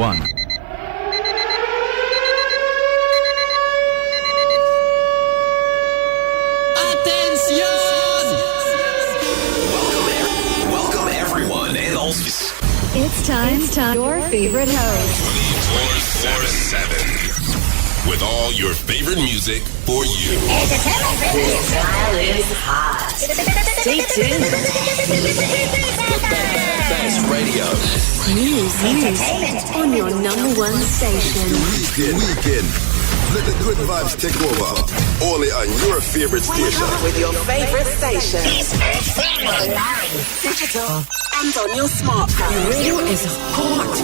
1. Welcome everyone and all. It's time. Your favorite host. 24/7. With all your favorite music for you. This style is hot. Stay tuned. The best radio. News on your number one station. Weekend. Let the good vibes take over. Only on your favorite station. With your favorite station. Online, digital, and on your smartphone. Radio is hot.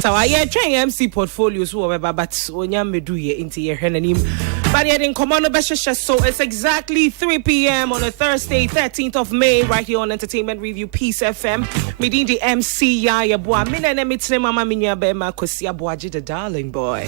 So I train MC portfolios who but onya medu ye into your henanim. But yet in Commando Beshesha, so it's exactly 3 p.m. on a Thursday, 13th of May, right here on Entertainment Review Peace FM. Medin the MC ya boy. Mina na mitne mama minya be ma kosi aboaje the darling boy.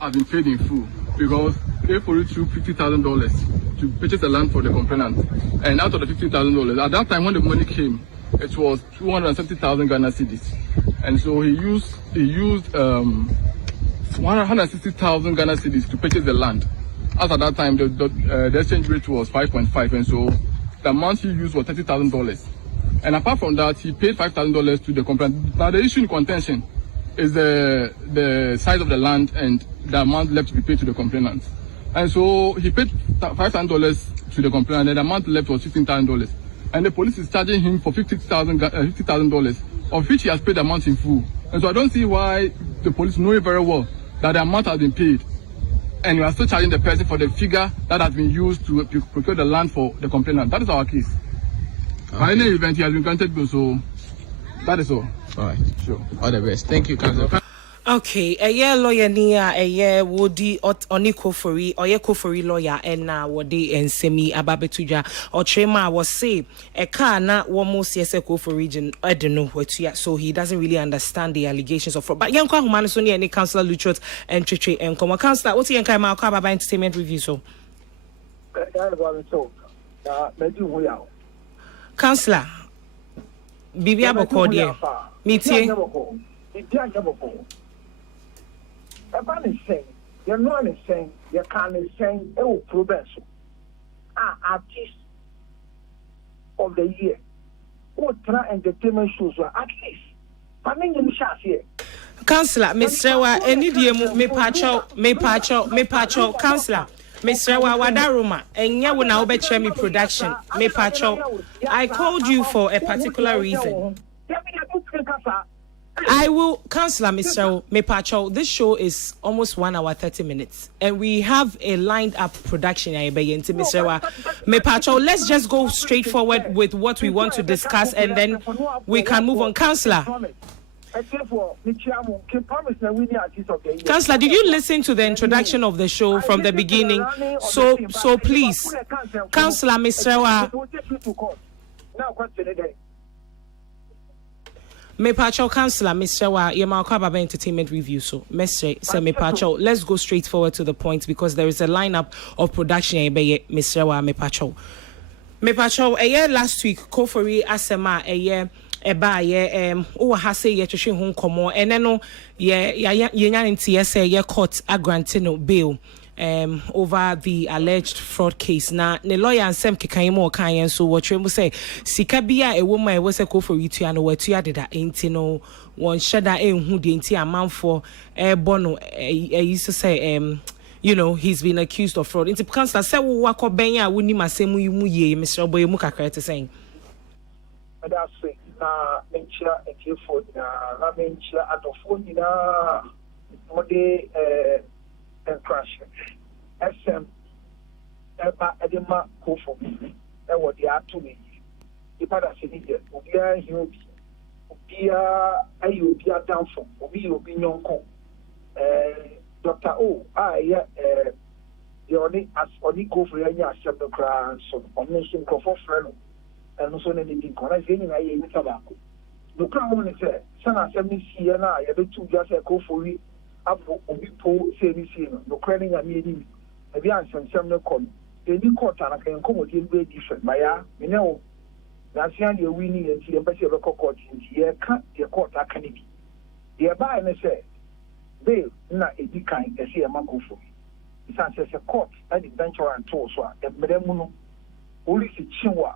I've been paid in full because they for it through $50,000 to purchase the land for the complainant. And out of the $50,000, at that time when the money came, it was 270,000 Ghana cedis. And so he used 160,000 Ghana cedis to purchase the land. As at that time, the exchange rate was 5.5, and so the amount he used was $30,000. And apart from that, he paid $5,000 to the complainant. Now the issue in contention is the size of the land and the amount left to be paid to the complainant. And so he paid $5,000 to the complainant, and the amount left was $15,000. And the police is charging him for $50,000, of which he has paid the amount in full. And so I don't see why the police, knowing very well that the amount has been paid, and you are still charging the person for the figure that has been used to procure the land for the complainant. That is our case. Okay. By any event, he has been granted bill, so that is all. All right. Sure. All the best. Thank you, Councillor. Okay, a year lawyer near a year woody oniko for lawyer and now wodi and semi ababetuja or trema was say a car na almost yes for region. I don't know what yet, so he doesn't really understand the allegations of fraud. But young Humanisoni any councillor Luchot and Chichi and Comma Councillor, what's your kind of Kaba entertainment review? So Councillor Bibi Abokordia meeting. About is saying, you're not saying, you can't saying, oh, progress. Artist of the year. What entertainment shows were at least. I mean, you shall here. Councillor, Mr. Wa, any dear me pacho, Councillor, Mr. Wa Wadaruma, and ya will now bet me production, me pacho. I called you for a particular reason. I will, Councillor Mr. Mepacho, this show is almost 1 hour 30 minutes and we have a lined up production. Mr. Mepacho, let's just go straight forward with what we want to discuss and then we can move on. Councillor, did you listen to the introduction of the show from the beginning? So please, Councillor Mr. Me Pacho Councillor, Mr. Wa, Yamakaba Entertainment Review. So, Mr. Me Pacho, let's go straight forward to the point because there is a lineup of production. Mr. Wa, Me Pacho. Me Pacho, a year last week, Kofori Asema, a year. Hase ye twehwe ho komo ene no ye nyan ntie se ye court agrantino bail over the alleged fraud case. Na ne lawyer and Sem Kikaimo Kayan so what you say Sikabia a woman was a for you and what you added ain't no one shada who didn't amount for bono. I used to say you know, he's been accused of fraud. It's because I said, "Wako benya wuni masemu ye, Mr. Boy Muka correct saying." That's it. Na mentia eti phone na mentia atofoni na mode crash. SM eba edema kofo. E wo dia to me. Ipa da se ni je. Obia hiobi. Obia ayo obia downfall. Obi nyonko. Dr. O, the only as only go for any assembly crowd, so on nation for friend, and also anything connecting I in tobacco. The crown is a son assembly Siena, every 2 just a go for it, up for people say this year, no credit a meeting, a young some con. The new court and I can come with him very different. By you know, that's the only winning and see a better local court in here, can't the court academy. The abide and say, they na edi kan ese ya makofo isan se court at the bench and to so a emremu no police chiwa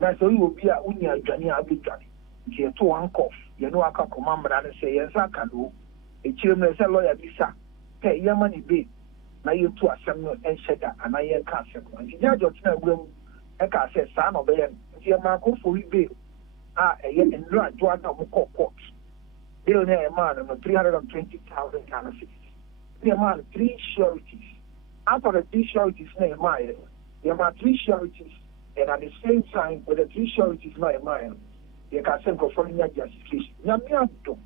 na so you obi a unya adwane abedwane je to handcuff ye no aka komamra na say yensa ka do e chirem na say lawyer bisa pe ye mani be na ye to asem no ensheda ana ye ka asem no nti judge otina agwam e ka say sa no be ye nti makofo wi be a ye enro adwo na mo court. They're a man of 320,000 Ghana cedis. They're a man 3 sureties. After the 3 sureties, they're a man 3 sureties, and at the same time, with the 3 sureties, they can send for foreign justification. Nyamiado.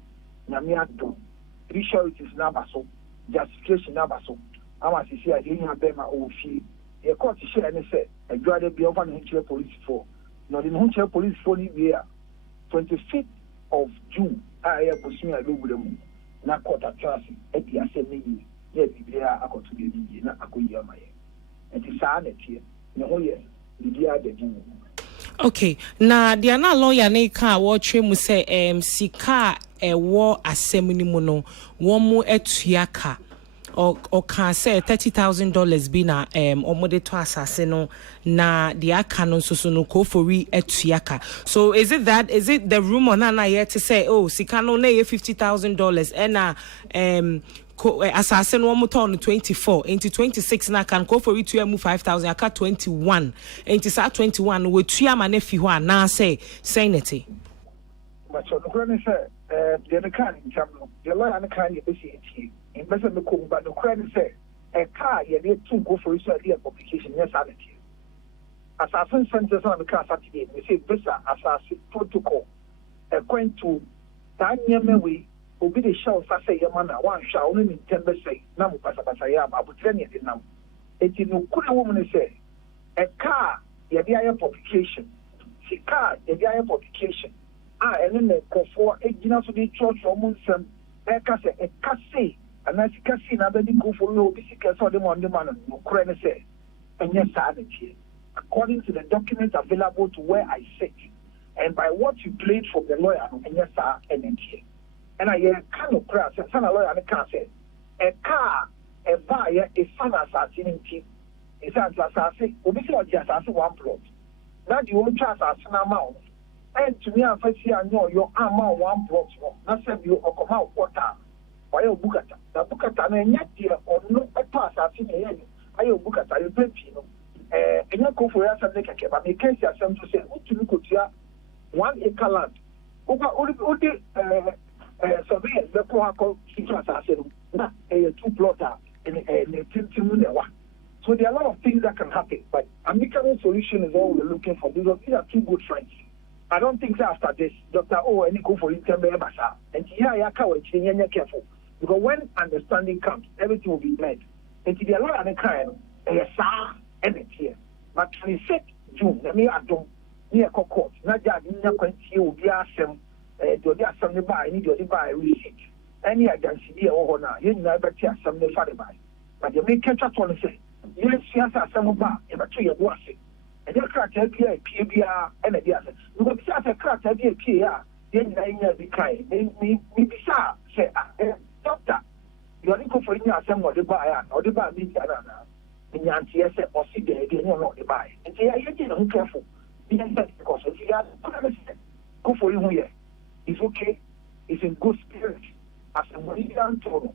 3 sureties, Nabaso. Justification, Nabaso. I want to see a Yenya Bema or fee. The court is share and say, a graduate be over the Hunter police for. Not in Hunter police for the year 25th of June. I have seen a look with them. Not caught a class at the assembly. Yet, there I got to be not a good year. And it's silent here. No, yes, the other June. Okay, now the ana lawyer ne ka watch him say sika war assembly mono one more etuaka or can say $30,000 be na omode to assassin no na the canon so no ko for etuaka. So is it the rumor na yet to say oh sika no na $50,000 and assassin one more turn 24 into 26 na can go for it to move 5,000 aka 21 into sa 21 we tua ma na fi ho na say it but so the question say the can in term the lawyer na can you be see in better me ko but the question say a car you need to go for issue the publication yes sanity assassin center on the car Saturday we say visa assassin protocol going to Daniel we obi de show say yamana one show no ni tembe say na mo pasapasa ya ba butreni de nam eti no kure woman say a car ye dey publication si car ye dey publication ene ne kofo ejina so de church o mo nsem e ka say ana si ka si na be di kofo no obi si ka so de mo man no kure ne say enye sa na tie according to the documents available to where I sit and by what you played from the lawyer enye sa enye. And I kind of crash, and some lawyer can say a car, a buyer, a son assassin team. It's an assassin, obviously, just as one plot. That you won't trust as an amount. And to me, I know your amount one plot. Not send you or come out water. Why you book at the book at an yet year or no a pass assassin. I you book at a pepino. And you go for us and make a cab. I can't say some to say, what to look at here 1 acre land. Surveyors, the poor assassin, not a 2 plotter and a Timtimunewa. So there are a lot of things that can happen, but amicable solution is all we're looking for because these are 2 good friends. I don't think after this, Dr. O any go for it, and here I can't careful because when understanding comes, everything will be made. And there are a lot of crime, and it's here. But 26 June, let me add near court, not just in your country, will be asked. Do the assembly by any do buy receipt. Any agency or now, you never tell assembly for the buy. But you may catch up on the say, yes, yes, assembly bar, if a tree was it. And your crack PBR and a dear. You will be a crack PR, then I be crying. They be say, doctor, You only go for any assembly or the buy means in Yanti or see the idea not the buy. And say, I'm careful. Because if you go for you here, it's okay. It's in good spirit. As a Meridian total.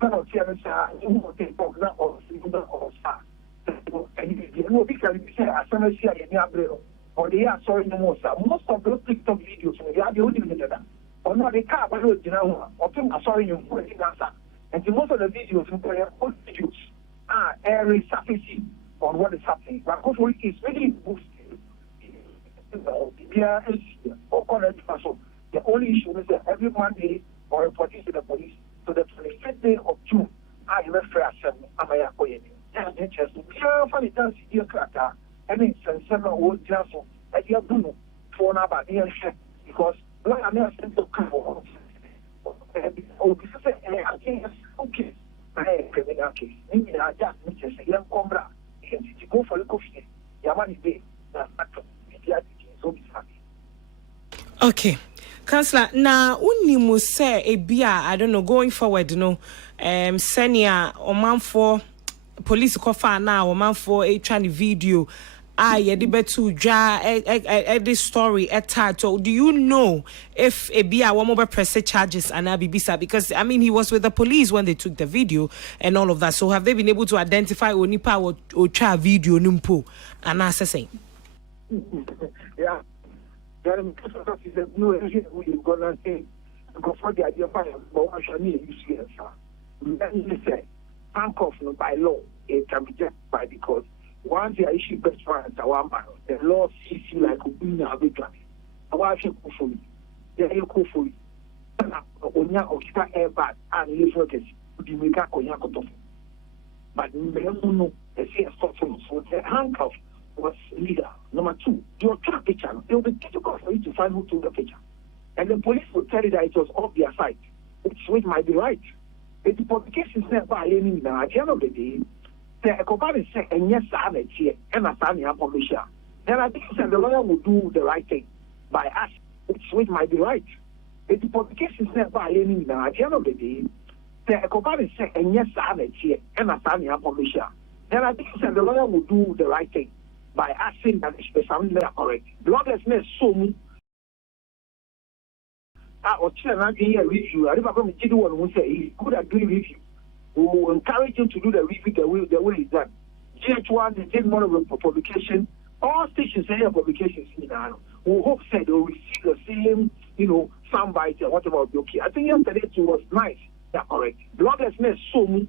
Penalty and you will take or star. And you will be carried as some of the or they are sorry no more. Most of those TikTok videos, they are the only together. Or not, they can't, but you know, or sorry, you put it answer. And most of the videos, all videos are airing surfacing on what is happening. But hopefully, it's really boosted. The only issue is that every Monday or reporting to the police, so the 25th day of June, I refer to Amaya Koyen. And interesting. Yeah, funny dance here, Krata. I mean, some old Jasso, and you have no for now, but because I never sent to come on. Oh, this is a case. Okay, I have a criminal case. Maybe I just need to say, young Combra, you can go for the coffee. Yamani Day, that's not so happy. Okay. Councillor, now unimu say ebia, I don't know, going forward, senior or man for police cover now or man for a Chinese video. Yedi betu ja this story title. Do you know if ebia one more press charges and Abibisa? Because I mean he was with the police when they took the video and all of that. So have they been able to identify Onipa or cha video numpo and assessing? Yeah. No, we're gonna say go for the idea of but what shall you see, sir? Then you say handcuff by law, it can be just by because once you issue best warrant, the law sees you like a winner of it. I want you to for you. Yeah, you go for you. Onya occupy airbag and leave workers. You make a konya kotof. But no, they say a stop from so the handcuff was leader. Number two, your track picture. It will be difficult for you to find who took the picture. And the police will tell you that it was off their side, which might be right. But the publication said by any now, at the end of the day, the company said, and yes, I'm here, and I found your publisher. Then I think the lawyer will do the right thing by us, which might be right. But the publication said by any now, at the end of the day, the company said, and yes, I'm here, and I found your publisher. Then I think the lawyer will do the right thing by asking that the family are correct. Bloodlessness so much. Or chairman here review. I remember me did one who say he could agree with you. We will encourage him to do the review the way it's done. GH1 they did more of a publication. All stations say publications in Iran. We hope said they will receive the same, soundbite and whatever will be okay. I think yesterday it was nice. Yeah, correct. Bloodlessness so much.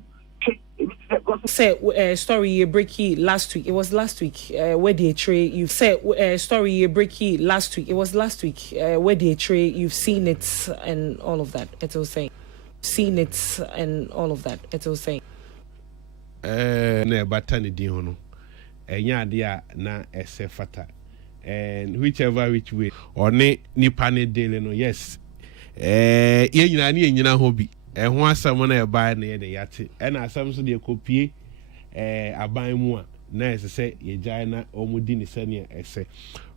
Say story you breaky last week. It was last week. Where the tray you've said story you breaky last week. It was last week. Where the tray you've seen it and all of that. It was saying, seen it and all of that. It was saying. Ne batani di hono. Enya dia na ese fata. And whichever which way or ne nipa ne dele no yes. Ye nyina hobby. And one someone a buy near the yati, and I some so the copy a buy more. Nice to say, ye giant or mudini senior essay.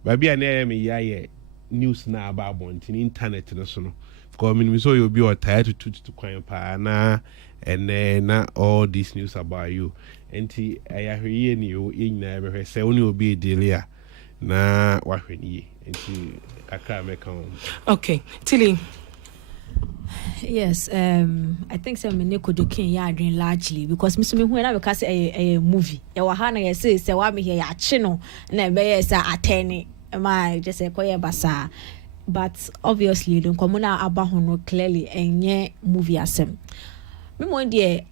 Baby, I near me ya news now about wanting internet national. Coming, we saw you'll be tired to crime pana, and then all this news about you. And I hear you in never say only will be a dealer. Na what when ye, and I can't make home. Okay, Tilly. Yes, I think some many could do can largely because Mr. when I because a movie. You were hana say what me here at chino and be sa attorney. My just a quiet basa. But obviously don't come na abahono clearly and ye movie asem. Me mo dear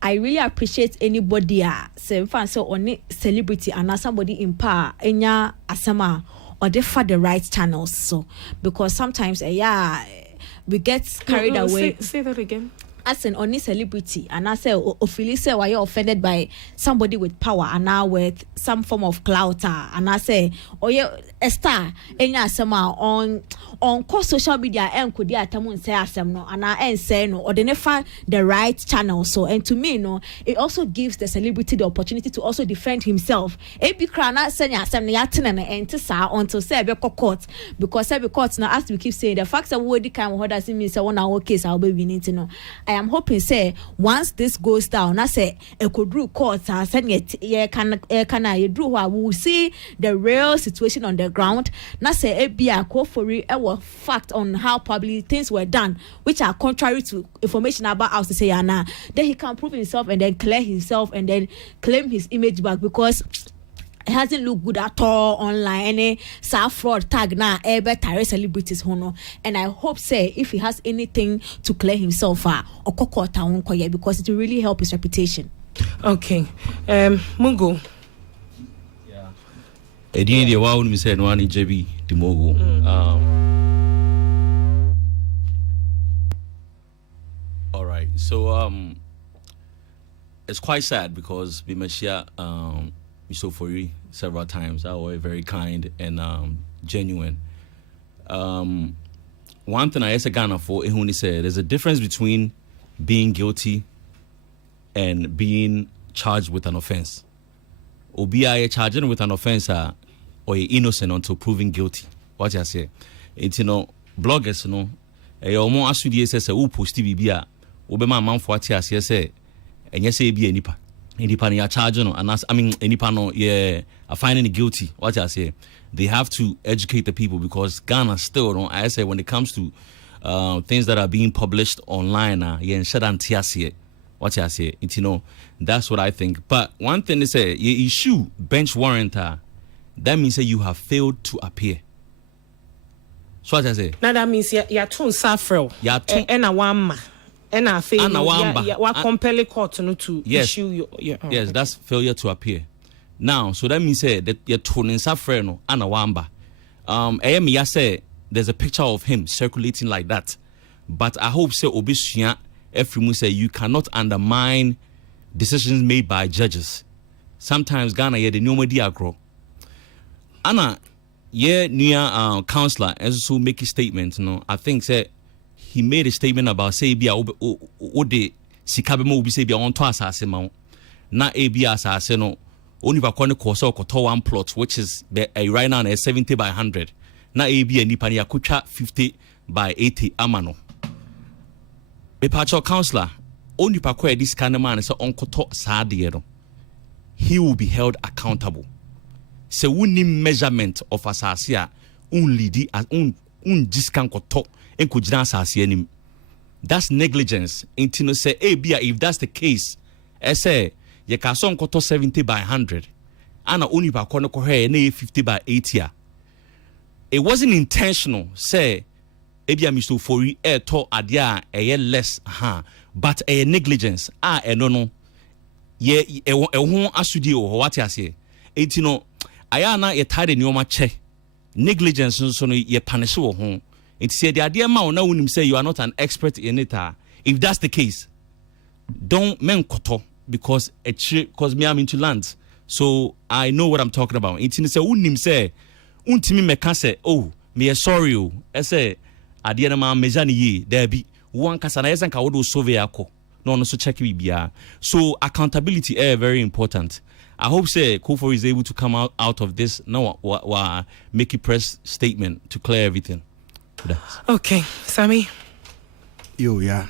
I really appreciate anybody say fan so on celebrity and somebody in power enya asema or they for the right channels so because sometimes we get carried away. Say that again. As an only celebrity, and I say, Ophelia say, why you're offended by somebody with power and now with some form of clout, and I say, oh, you're a star, and yeah, somehow on on social media and could ya tamun say asem no and I say no or they find the right channel. So and to me no, it also gives the celebrity the opportunity to also defend himself. It be crana send asem na yatin and to sa until say be court because say court now as we keep saying the facts that we kind of doesn't mean say 1 hour case I'll be winning to know. I am hoping say once this goes down, I say a could rule court I said yeah can I do what we will see the real situation on the ground. Na say be a call for a fact on how probably things were done which are contrary to information about us to say then he can prove himself and then clear himself and then claim his image back because it hasn't looked good at all online. Any fraud tag now ever tire celebrities hono. And I hope say if he has anything to clear himself or because it will really help his reputation. Okay. Mungo. Yeah. Edian the wow me said one JB Dimogo. All right. So it's quite sad because Bimashia so for you several times. I was very kind and genuine. One thing I asked a Ghana for, he said, there's a difference between being guilty and being charged with an offense. Or be I charged with an offense or you're innocent until proven guilty. What I say? It's bloggers, more as you say, who post TV, Obama man for what I say, and you say be nipa. Any ya charging and any panel finding guilty. What I say, they have to educate the people because Ghana still I say when it comes to things that are being published online what I say it's that's what I think. But one thing is say you issue bench warrant that means that you have failed to appear. So what I say now that means you're too suffer and a one and I feel what compel court to issue your yes, that's failure to appear. Now, so that means that you're turning suffering and a wamba. I say there's a picture of him circulating like that. But I hope say Obisia everyone say you cannot undermine decisions made by judges. Sometimes Ghana the new media grow. Anna near counselor as so make a statement, I think say he made a statement about say bia o de sikabe mo bi say bia on to asase ma na e bia asase no oni ba kwane course okoto one plot which is right now 70 by 100 na e bia nipa ne yakotwa 50 by 80 amano be pacho counselor oni pa kwa this kind of man say onkoto saade no he will be held accountable. Se wuni measurement of asase a unlidi as discount koto. That's negligence. Say, if that's the case, I say, you can son koto 70 by 100. And only by 50 by 80. It wasn't intentional. Say, Mr. Fori to adia less, but a negligence. No. Ye, won't asudi or what I say. Ayana ye tied in your che. Negligence, so ye punish home. It's said the idea now when him say you are not an expert in it. If that's the case, don't men koto because me I'm into land. So I know what I'm talking about. It's in say unim say untimi meka say oh me sorry oh. I say idea na ma mejani ye there be one kasa na yesa nka wodo survey akọ. No so check bibia. So accountability is very important. I hope say Kofo is able to come out of this now make a press statement to clear everything. Okay, Sammy. Yo, yeah.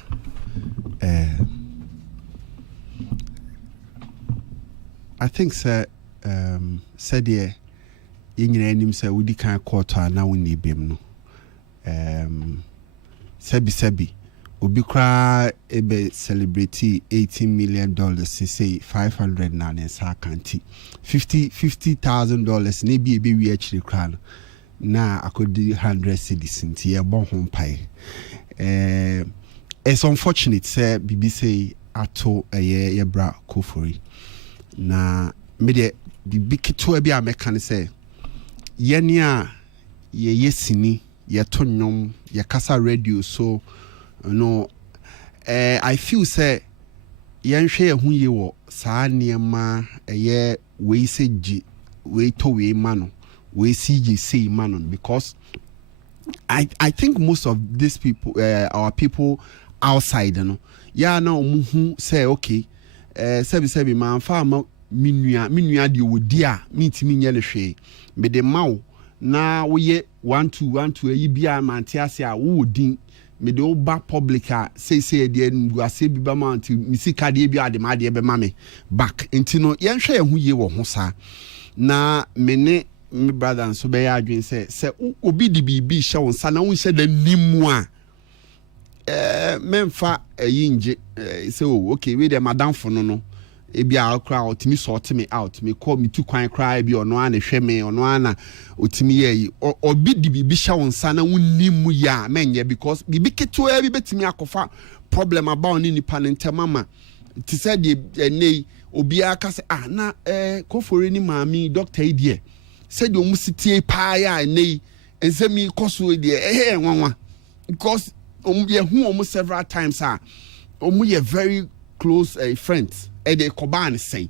I think sir said yeah yin say we can quarter now we need him no. Sebi obi kra ebe celebrity $18 million say 500 na nsa kanti $50,000 maybe we actually kra na akodi 100 cedis nti ye bon ho pai. It's unfortunate say BBC ato ye bra Kofori na me de bibi kito bi a meka ne say ye ni a ye yesini ye to nnwom ye kasa radio so no I feel say yen hwe ye hu ye wo saa niema ye we say we to we ma no we see ye say man because I think most of these people, our people outside, you know, yeah, no, say okay, sebi man farmer minua di wodia meet me nyele hwe me de mawo na wo ye 1 2 ayi bia mantiase a wo din me de oba public a say de nguase bi ba man ti misika de bi ade ma de be ma me back enti no yen hwe ye hu ye wo ho sa na me ne me brother nso be ya adwen se obi di bibi hye won sa na won hye da nimu a memfa yinje say okay we de madam for no ebi a okra otimi sort me out me call me tu kwan cry bi ono ana hwe me ono ana otimi ye obi di bibi hye won sa na wonimu ya menye because bibi keto e bi betimi akofa problem about ni nipa ntemama ti said de nei obi aka say na kofori ni maami doctor idie said o musitie pa ya nei ensemi koso de nwanwa because ye hu omo several times omo ye very close friends e de koban say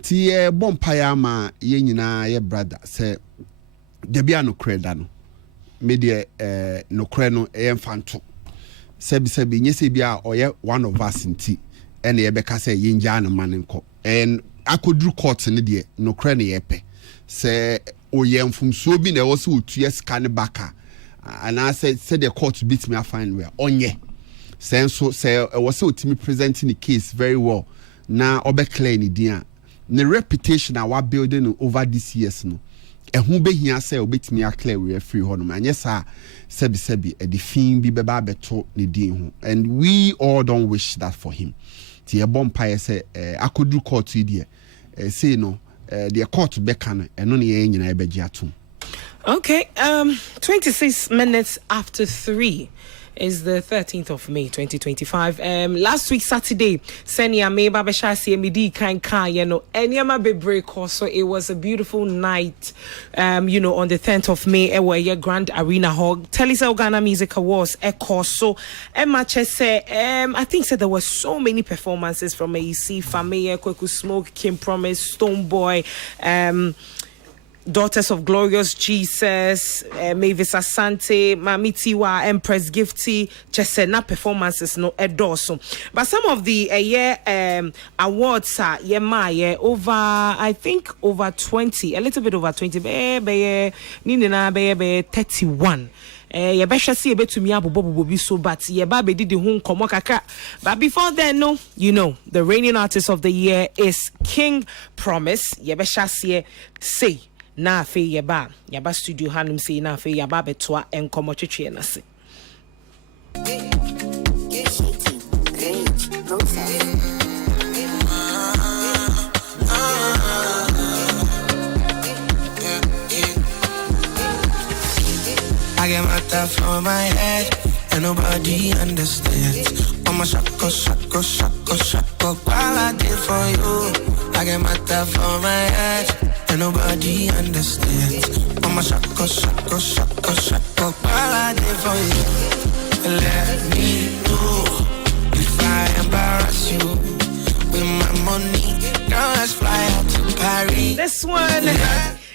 ti bompaya ma ye nyina ye brother say de bia no kreda no me de no kre no e mfanto sebi nyese bia oye one of us nti ene ye beka say ye nja no manenko en akodru court ne de no kre ne ye pe say oye mfumsuo bi na e wo se otua sika ne baka and I said the court beat me I find where onye so say was so to me presenting the case very well now obe clear ni dia the reputation our building over these years no ehun be hia say obetimi clear we free hono ma nyesa sebi e the fin bi beba beto ne din ho and we all don't wish that for him ti e bompa say akodu court die say no the court beka no eno ne ye nyina e beji atum. Okay, 26 minutes after 3 is the 13th of May 2025. Last week Saturday, Senia me babesha CMD kan enyama be break so it was a beautiful night. On the 10th of May where Grand Arena Hall Telisa Ghana Music Awards so I think said there were so many performances from AEC, Fameye, Kweku Smoke, Kim Promise, Stonebwoy, Daughters of Glorious Jesus, Mavis Asante, Mamitiwa, Empress Gifty, Chesena performances no edoso. But some of the awards are over, I think over 20, a little bit over 20, 31. Ye besha see ebe to me abobo so but ye ba be didi hun komo kaka. But before then no, the reigning artist of the year is King Promise. Ye besha see say na afe yeba studio hanum say na afe yeba betoa enkomo twetwe na se. I get my stuff on my head and nobody understands. I'm a shako while I did for you. I get my stuff on my head and nobody understands. I'm a shako while I did for you. Let me know if I embarrass you with my money. Girl, let's fly out to Paris. This one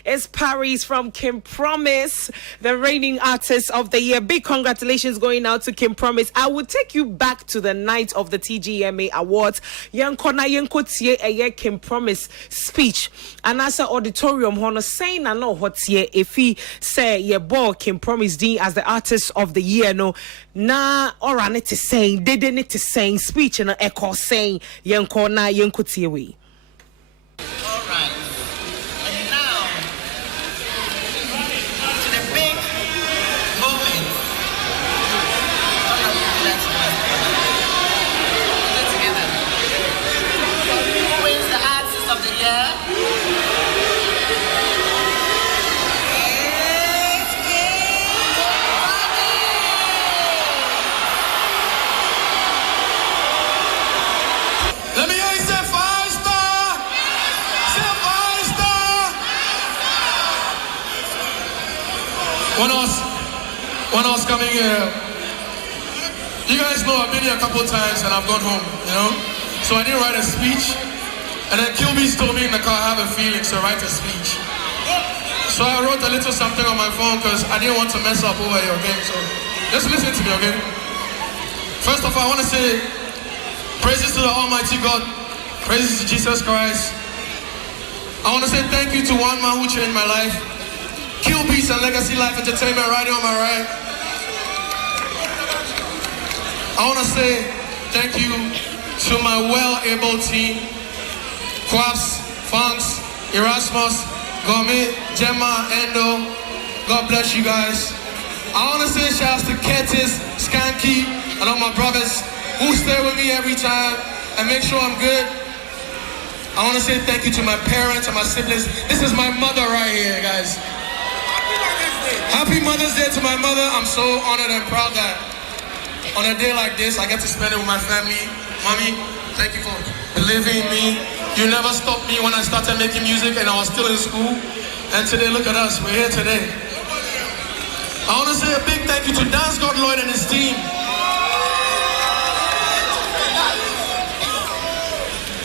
is Paris from Kim Promise, the reigning artist of the year. Big congratulations going out to Kim Promise. I will take you back to the night of the TGMA Awards. Yankona Yankotie a Kim Promise speech. And as an auditorium, Hono saying I know what's here if he say ye boy Kim Promise D as the artist of the year. No, na or I need to saying, they didn't need to saying speech and an echo saying Yankona Yankotie we. All right. And now, to the big moment. Let's get together. Who is the artist of the year? It's King Promise. Let me hear you say 5-star. Say 5-star. One else coming here. You guys know I've been here a couple times and I've gone home, So I didn't write a speech. And then Kilby's told me in the car, I have a feeling, so write a speech. So I wrote a little something on my phone because I didn't want to mess up over here, okay? So just listen to me, okay? First of all, I want to say praises to the Almighty God. Praises to Jesus Christ. I want to say thank you to one man who changed my life. Kill Peace and Legacy Life Entertainment right on my right. I want to say thank you to my well-able team. Quaps, Funks, Erasmus, Gourmet, Gemma, Endo. God bless you guys. I want to say shouts to Curtis, Skanky, and all my brothers who stay with me every time and make sure I'm good. I want to say thank you to my parents and my siblings. This is my mother right here, guys. Happy Mother's Day to my mother. I'm so honored and proud that on a day like this, I get to spend it with my family. Mommy, thank you for believing in me. You never stopped me when I started making music and I was still in school. And today, look at us. We're here today. I want to say a big thank you to Dance God Lloyd and his team.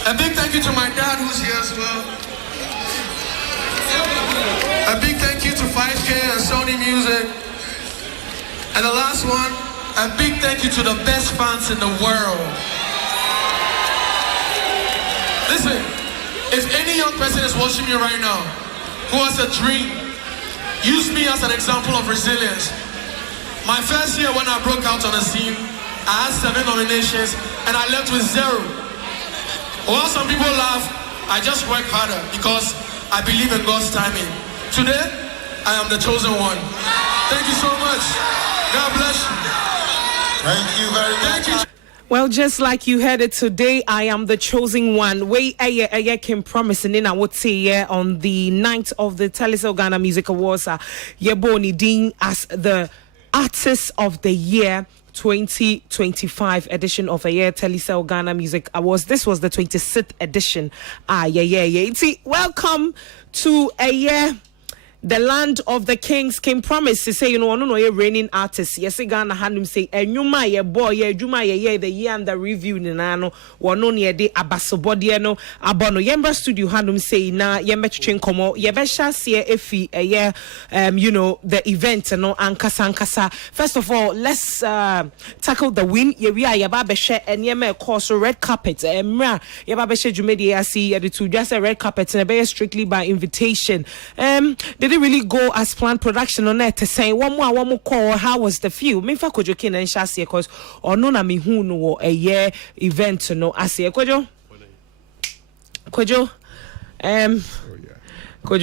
A big thank you to my dad who's here as well. A big thank you to 5K and Sony Music. And the last one, a big thank you to the best fans in the world. Listen, if any young person is watching me right now who has a dream, use me as an example of resilience. My first year when I broke out on the scene, I had 7 nominations and I left with 0. While some people laugh, I just work harder because I believe in God's timing. Today, I am the chosen one. Thank you so much. God bless you. Thank you very much. Thank you. Well, just like you heard it today, I am the chosen one. We came promising in I would say on the night of the Telesel Ghana Music Awards, Yeboni Dean as the Artist of the Year 2025 edition of a year Telesel Ghana Music Awards. This was the 26th edition. Welcome to a year. The land of the kings came promise to say, you know, no, reigning artist. Yes, Ghana Hanum say, and you my boy, Juma, the year and the review, Nano, one on ye de Abasobodiano, Abono, Yemba Studio Hanum say, na Yemba Komo, Yebesha see efi a year, you know, the event, no, Ankasa. First of all, let's tackle the win. Yebia Yababeshe and Yeme course red carpet. Mra Yababeshe Jumedia see the two just a red carpet and a bear strictly by invitation. Did really go as planned production on it to say one more call? How was the feel? Me fa kojo kin and shasi because or no na me hu no a year event no ase kojo kojo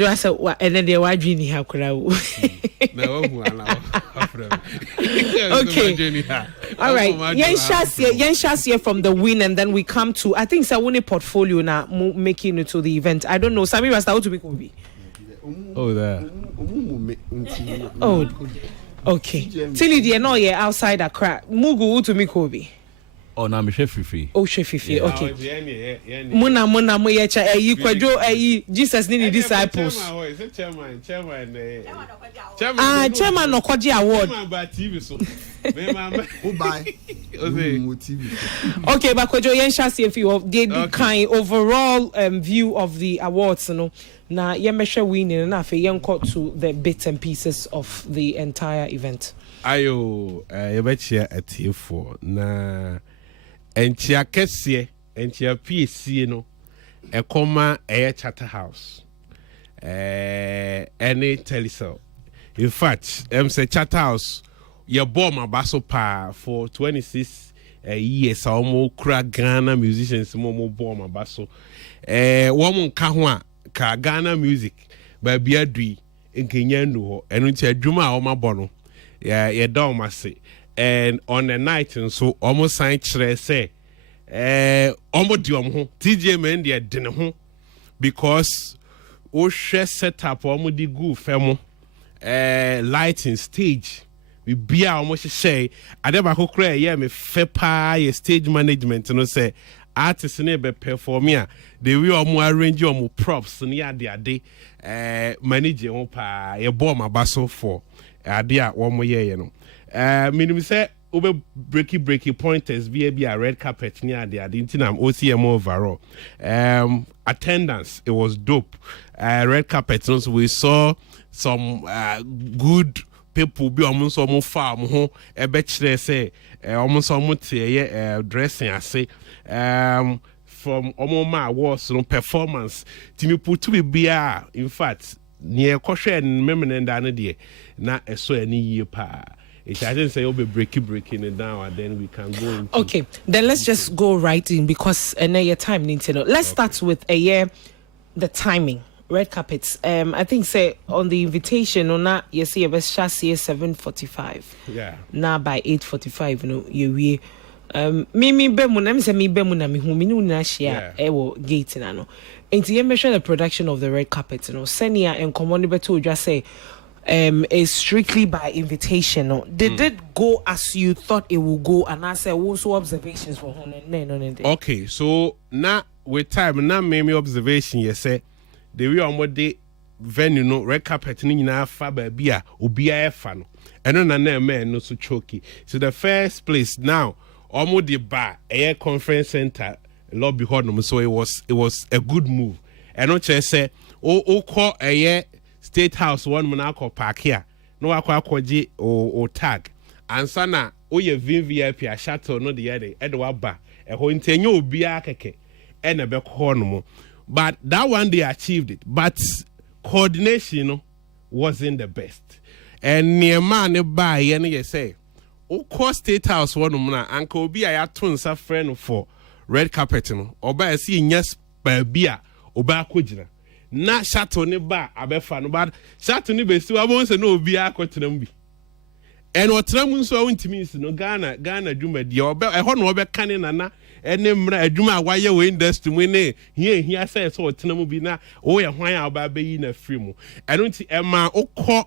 asa wa ene de wa dwini ha kura wo okay, all right, yen shasi from the win, and then we come to I think Sawuni portfolio na making it to the event. I don't know Sami Rasta to be Kobe. Oh, there. Oh, okay. Tilly, the no, yeah, outside Accra. Mugu to me, Kobe. Oh, now me Fifi. Oh, Fifi. Okay. Muna, moyecha. You kwajo. Jesus need disciples. Chairman no kwaji award. Okay, but kwajo yen shasi if you the kind overall view of the awards, you know. Na yemesha winning enough yen to the bits and pieces of the entire event. Ayo, yebechia atiefo na enchia kese, enchia PSC no, ekoma Charter House. Any Telesel. In fact, say Charter House, your bomb abaso pa for 26 years. Almost crack Ghana musicians, more bomb abaso. Woman kahwa ka Ghana music, but be a dri in Kenya no, and it's a drama or my bono. Yeah, don't must say. And on the night, and so almost signed say, almost diom TJ Mendia dinner home because o share set up almost the good femo lighting stage. We be almost say, I never go cry, yeah, me fepa stage management, and say artists never perform here. They will more arrange your props near their day, manage your pa, a bomb a basso for. Idea one more year, you know. Minimum say over breaky pointers be a red carpet near the Adintinam OCM overall. Attendance, it was dope. red carpet. So we saw some good people be almost farm home. A bachelor say almost dressing. I say from my was performance. Timmy put to be in fact near Kosher and Memon and Danady. Not a so any year pa. It I didn't say you'll be breaking it down and then we can go into okay, then let's just go right in because your time needs to know. Let's start with the timing. Red carpets. I think say on the invitation or not you see a best chassis 7:45. Yeah. Now by 8:45, you me bemu say me bemu na me hu me no na share ewo gate na no. Enti you measure the production of the red carpet, senior and common beto just say is strictly by invitation. No, did it go as you thought it would go? And I said, also observations for no. Okay, so now with time, now maybe observation. You say the way on what they venue no red carpet ni na fa bia obia fa no. Eno na na man no so choky. So the first place now, almost the bar air conference center lobby hall. So it was a good move. And no say call a State House one Monaco park here. No akwaji or tag. And sana oye VIP a shuttle no the other Edward Ba. A ho intenyo bia keke and a back horn. But that one they achieved it. But coordination wasn't the best. And near man by any say. O State House one mona uncle be a twins a friend for red carpet no. Or by seeing yes by beer or by kujina. Na shuttle ne ba abefa no but shuttle ne besi wa won se no obi akotram bi en otram nso wontimi nsi no Ghana dwuma dia obe ho no obe kane nana ene mra adwuma waye we industry mu ne hia say so otram bi na wo ye hwan a oba be yi na free mu eno nti ema okọ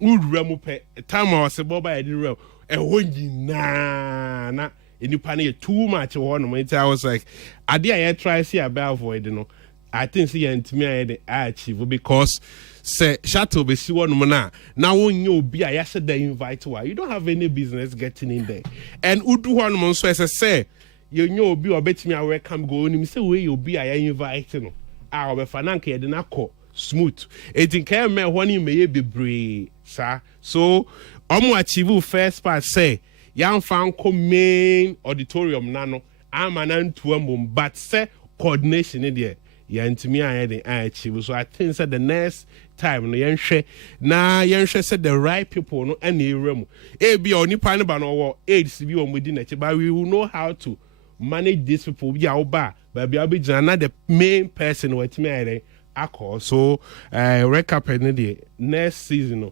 urura mu pe time o se boba edi real ho nyina na enipa na too much ho no I was like ade a ye try see about avoid no I think see and to me I achieve because say shuttle be see one na now when you be I said they invite you don't have any business getting in there and udu one man so say you know be or bet me I welcome go on say where you be I invite no our finanke ye na call smooth it in care me when you may be brave sir so achieve first part say young fan main auditorium nano I'm an to but say coordination in there. Yantimi I achieve. So I think that the next time no yenshe said the right people no any room. Be only pan ba no AIDS be on within it, but we will know how to manage these people. Be our bar, but be the main person with me I so recap the next season.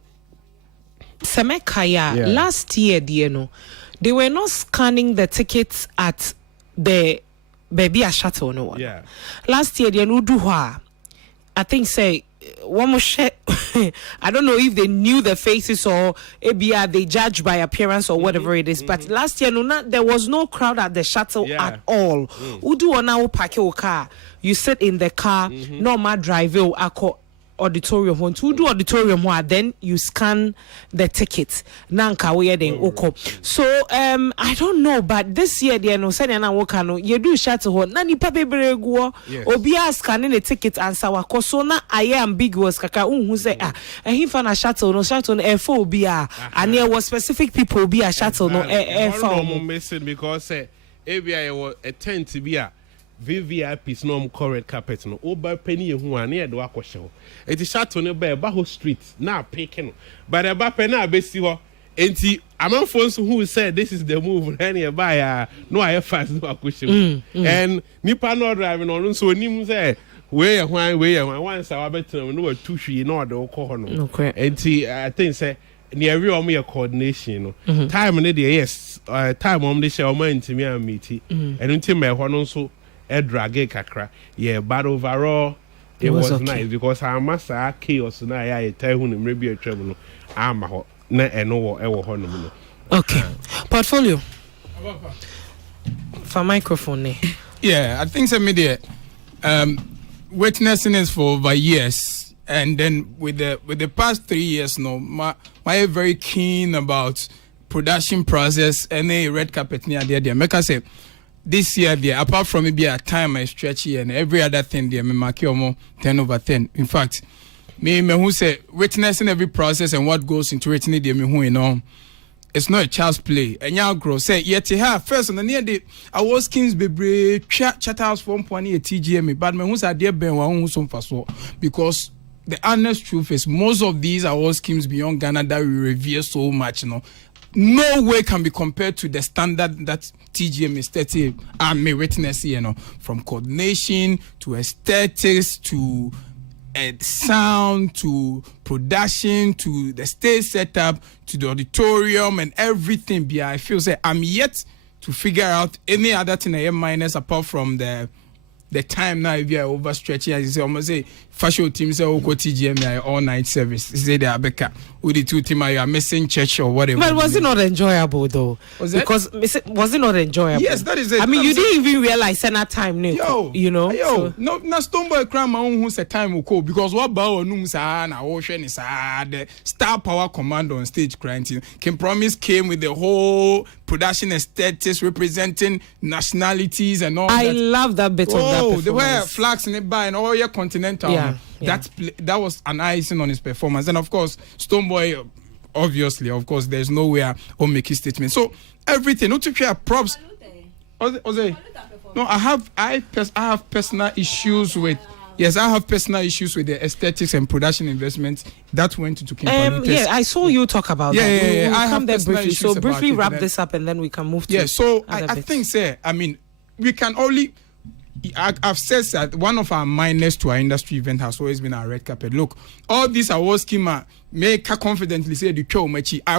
Semekaya last year, they were not scanning the tickets at the baby a shuttle no one. Yeah. Last year they no do I think say one more shit. I don't know if they knew the faces or maybe they judge by appearance or whatever it is. But last year there was no crowd at the shuttle at all. Udu ona park your car. You sit in the car, normal drive auditorium when to do auditorium then you scan the tickets nanka we then oko so I don't know but this year they no say na woka no you do shuttle na nipa bebre go obi scanning the ticket answer wako so na aye ambiguous kaka unhu say he fan a shuttle e for obi and there was specific people be a shuttle no for missing because ABI was a tent to be a VVIPs no correct carpet no oba penny hu an e do akoshe it is shuttle no be Baho Street na picking but eba penna be si ho enti amanfo who said this is the move any buy no I fast no akoshe and nipa no driving on so nim say we once our better no two hwi no do ko no enti I think say near every your coordination no time no dey yes time on dey share o man ntimi amiti and until me ho no so drag kakra but overall it was okay. Nice because our master chaos na ya tell hu no be a travel no ama ho na eno wo ho no okay portfolio for microphone yeah I think some media witnessing this for over years and then with the past 3 years no my very keen about production process and a red carpet near there make I say this year there, apart from maybe a time I stretchy and every other thing there, me mark more 10/10. In fact, me who say witnessing every process and what goes into written there, me who you know. It's not a child's play. And y'all grow say yet to have first on the near day. I was Kings be chat house from Pony TGM, but me who's a dear Ben who some for so because the honest truth is most of these award schemes beyond Ghana that we revere so much, no way can be compared to the standard that TGM is 30 may witness, from coordination to aesthetics to sound to production to the stage setup to the auditorium and everything. I feel say I'm yet to figure out any other thing I am minus apart from the time now if you are overstretching, as you say, almost say fashion team say go TGM all night service. Say they are Becca with the two team you are missing church or whatever. But was it not enjoyable though? Was it not enjoyable? Yes, that is it. I mean, you didn't even realize that time, no. So. No, Stonebwoy cry my own who's a time will call because what bow no sa na ocean is the star power command on stage crying. Kim Promise came with the whole production aesthetics representing nationalities and all that. I love that bit of that performance. They were flags in it by and all your continental. Yeah. That was an icing on his performance. And of course, Stonebwoy, obviously, of course, there's no way I'll make his statement. So everything, not to share props. No, I have personal issues with. Yes, I have personal issues with the aesthetics and production investments that went into King Palute's. Yeah, I saw you talk about that. Yeah. We'll I come have there personal briefly. issues So briefly about wrap this up and then we can move to. Yeah, so I think, sir, I mean, we can only. I've said that one of our minus to our industry event has always been our red carpet. Look, all these award schema make confidently say the show machi. I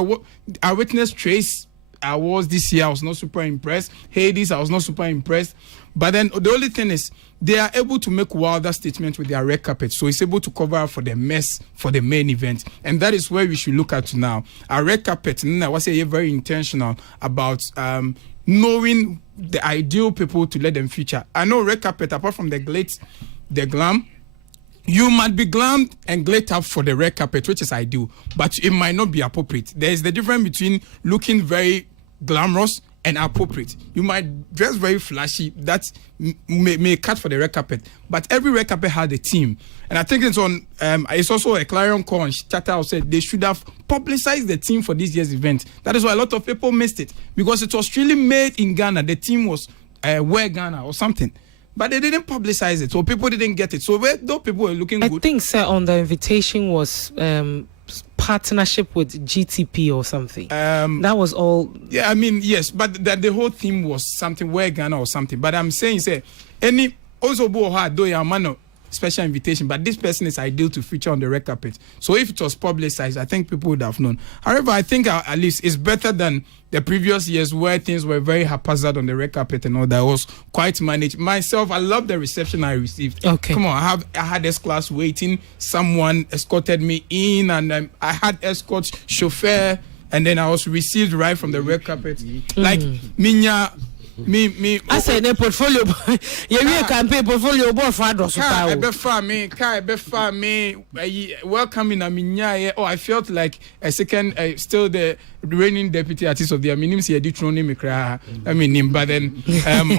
witnessed Trace awards this year. I was not super impressed. Hades, I was not super impressed. But then the only thing is they are able to make wilder statements with their red carpet. So it's able to cover for the mess for the main event. And that is where we should look at now. Our red carpet, I was say very intentional about knowing the ideal people to let them feature. I know red carpet, apart from the glitz, the glam, you might be glammed and glazed up for the red carpet, which is ideal, but it might not be appropriate. There is the difference between looking very glamorous and appropriate. You might dress very flashy, that may cut for the red carpet, but every red carpet has a team. And I think it's on. It's also a clarion call on Chatter said they should have publicized the team for this year's event. That is why a lot of people missed it because it was really made in Ghana. The team was Where Ghana or something, but they didn't publicize it, so people didn't get it. So though people were looking good, I think, sir, on the invitation was partnership with GTP or something. That was all. Yeah, I mean, yes, but the whole theme was something Where Ghana or something. But I'm saying, say any also do your man special invitation, but this person is ideal to feature on the red carpet. So if it was publicized, I think people would have known. However, I think at least it's better than the previous years where things were very haphazard on the red carpet and all that. I was quite managed. Myself, I love the reception I received. Okay. Come on, I had S-Class waiting. Someone escorted me in and I had escort chauffeur and then I was received right from the red carpet. Like, Minya... Me. I say the portfolio. Yeah, we campaign portfolio board for us. Me. Welcoming Aminya. Oh, I felt like a second, still the reigning deputy artist of the Aminim. See, I did throw me cry. I mean, but then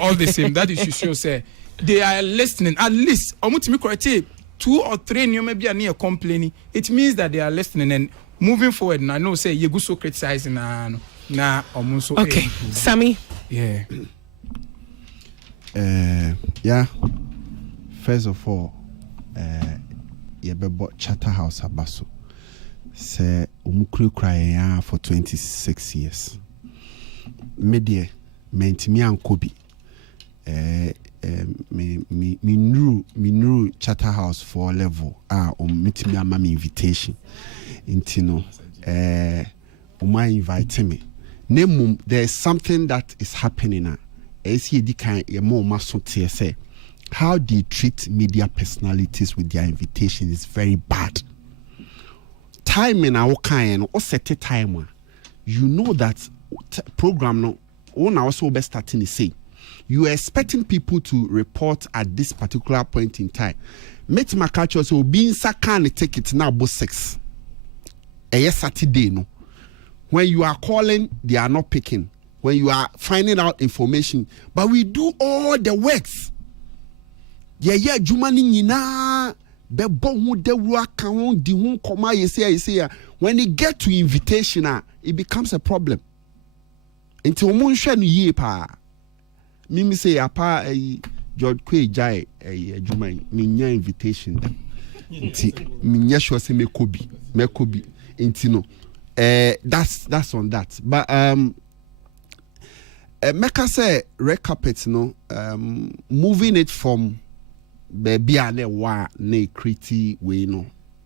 all the same. That is to show say they are listening. At least, me correct 2 or 3 new maybe are near complaining. It means that they are listening and moving forward. And I know say you go so criticizing na almost okay. Sammy. Yeah. Yeah. First of all, you bought Charterhouse Abaso. Say umukru crying for 26 years. Media mentimi ankobi. Me knew Charterhouse for level. Metimi amami invitation. Intino. Uma invite me. Name there's something that is happening now. How they treat media personalities with their invitation is very bad. Timing our kind or set a time. You know that program no one also best starting to say you are expecting people to report at this particular point in time. Met my culture so being sakane take it now about 6. A Saturday no. When you are calling, they are not picking. when you are finding out information, but we do all the works. Yeah, Jumani Nina, Bebo de Ruakon, the Hun Koma, you say, when it get to invitation, it becomes a problem. Until Munshan ye pa, Mimi say, apa, George Quay Jai, a Jumani, Minya invitation. Minya sure say me kobi, intino. That's on that. But Mecca say red carpet, moving it from baby ane wa ne criti way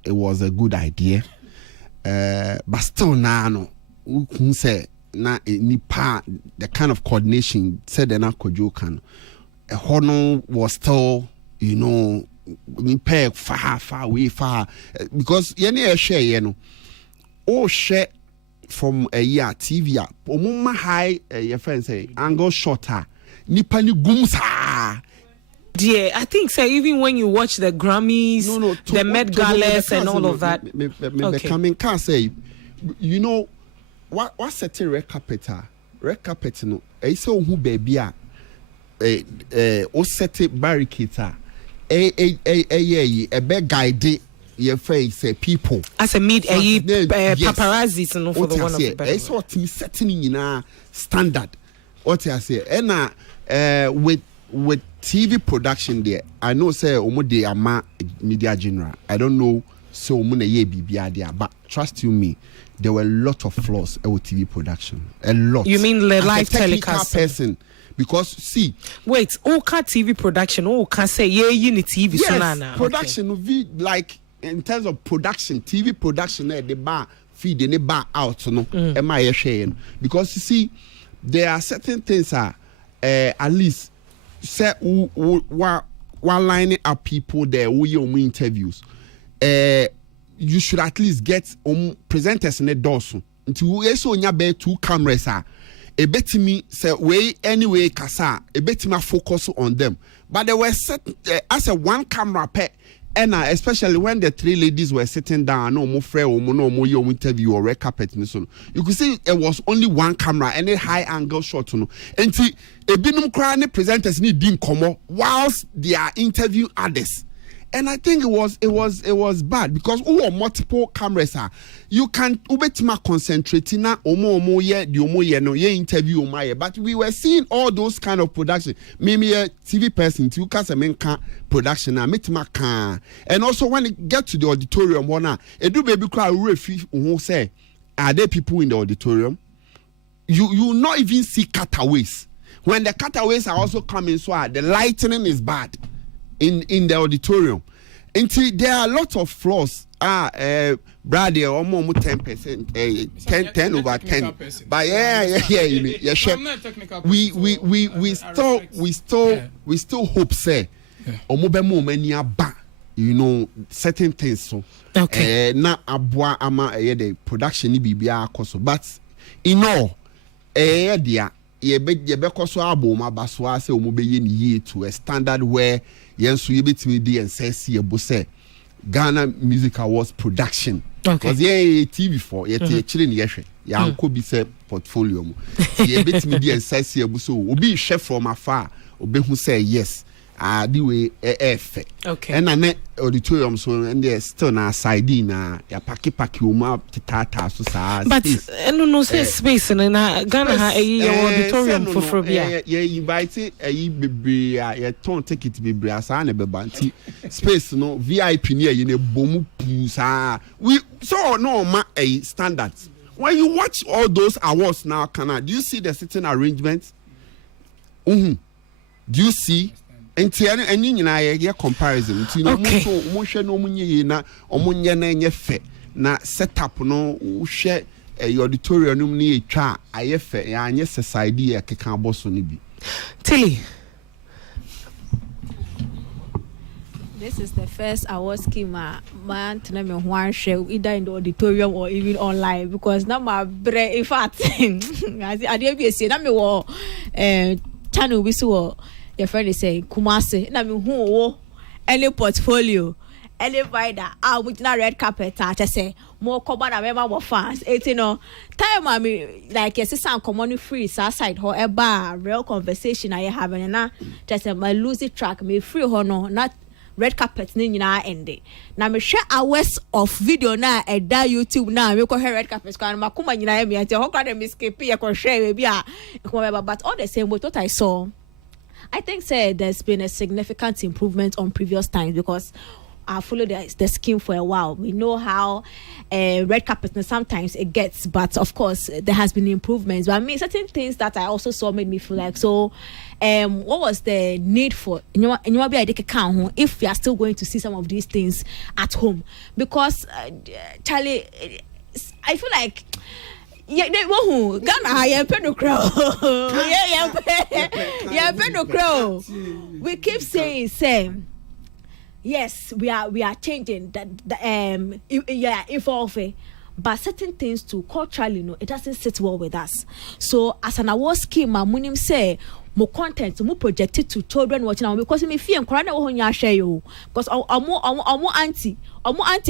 it was a good idea. But still now who can say na nipa the kind of coordination said na kojokan a hono was still nipa far away because yene share oh share from a year TV omuma high your friend say angle shorter nipa ni gumsa. Yeah, I think so. Even when you watch the Grammys, the Met Galas and all of that. Okay. Coming can say, what set a red carpet? Red carpet no. I say who baby o set a barricade. A big guide. Your face say people as a paparazzi for the one of the better. It's what setting in standard. What I say, and with TV production there, I know say de ama media general. I don't know so many ye BBI there, but trust you me, there were a lot of flaws with TV production. A lot. You mean the live telecast person? Because see, wait, Oka TV production, can say you need TV. Yes, production will be like in terms of production, TV production, the bar feed the bar out, am I sharing? Because you see, there are certain things at least say while lining up people there who you interviews, you should at least get presenters in the doorso. Until we also be 2 cameras a bet me say way anyway kasa a bet me focus on them. But they were set as a 1 camera pet. And especially when the 3 ladies were sitting down, no more friend, no more your interview or red carpet, you could see it was only 1 camera and a high angle shot. And see, a binum crying presenters need didn't come whilst they are interviewing others. And I think it was bad because multiple cameras you can concentrate na interview but we were seeing all those kind of production. Maybe a TV person to production and also when it get to the auditorium do baby crowd who say are there people in the auditorium? You not even see cutaways. When the cutaways are also coming, so the lightning is bad in the auditorium. Until there are a lot of flaws. Brother, almost 10%, 10 over 10. But we still hope say, certain things so. Okay. Na abwa ama the production ni bibia koso. But in all, dia yebe koso abo ma baswa se omo be ye ni ye to a standard where yensu yebetimi di and say Ghana Music Awards production. Because TV for chilling yeshe. Ya could be say portfolio. Ye betimi di and say so obi chef from afar obi who say yes. The way okay. And an auditorium so and there's still na side na ya paki uma tata so sa. But no say space and Ghana ha auditorium for Frobia. Yeah, invite bebre ya ton take it bebre asa na bebanti space no VIP near you bomu sa. We so no ma a standards. When you watch all those awards now, do you see the sitting arrangements? Do you see? And any comparison to no motion no munye na omunye na enye fe na setup no share auditorium no ni etwa ayefe ya anye society ya keka boso ni bi. Tilly, this is the first award scheme man to me one share either in the auditorium or even online because now my brain in fact I dey be say na me wo channel we so your friend is saying Kumasi na me who any portfolio any rider with na red carpet I just say more common than ever more fans. It's time I mean like yes it's common free side however real conversation I having and na just my losing track me free or no not red carpet ni nyina ende na me hwe hours of video na e da YouTube na me ko red carpet kan makoma nyina me ante ho kwa dem escape e ko share we bia but all the same with what I saw I think say there's been a significant improvement on previous times because I followed the scheme for a while. We know how red carpet sometimes it gets, but of course there has been improvements. But I mean, certain things that I also saw made me feel like so. What was the need for if we are still going to see some of these things at home? Because Charlie, I feel like. Yeah, they won't. Ghana, I am no crow. Yeah, no crow. We keep saying same. Yes, we are changing that. Evolving, but certain things to culturally, it doesn't sit well with us. So as an award scheme, my munim say more content, more projected to children watching now because me feel and wo honya share you because omo auntie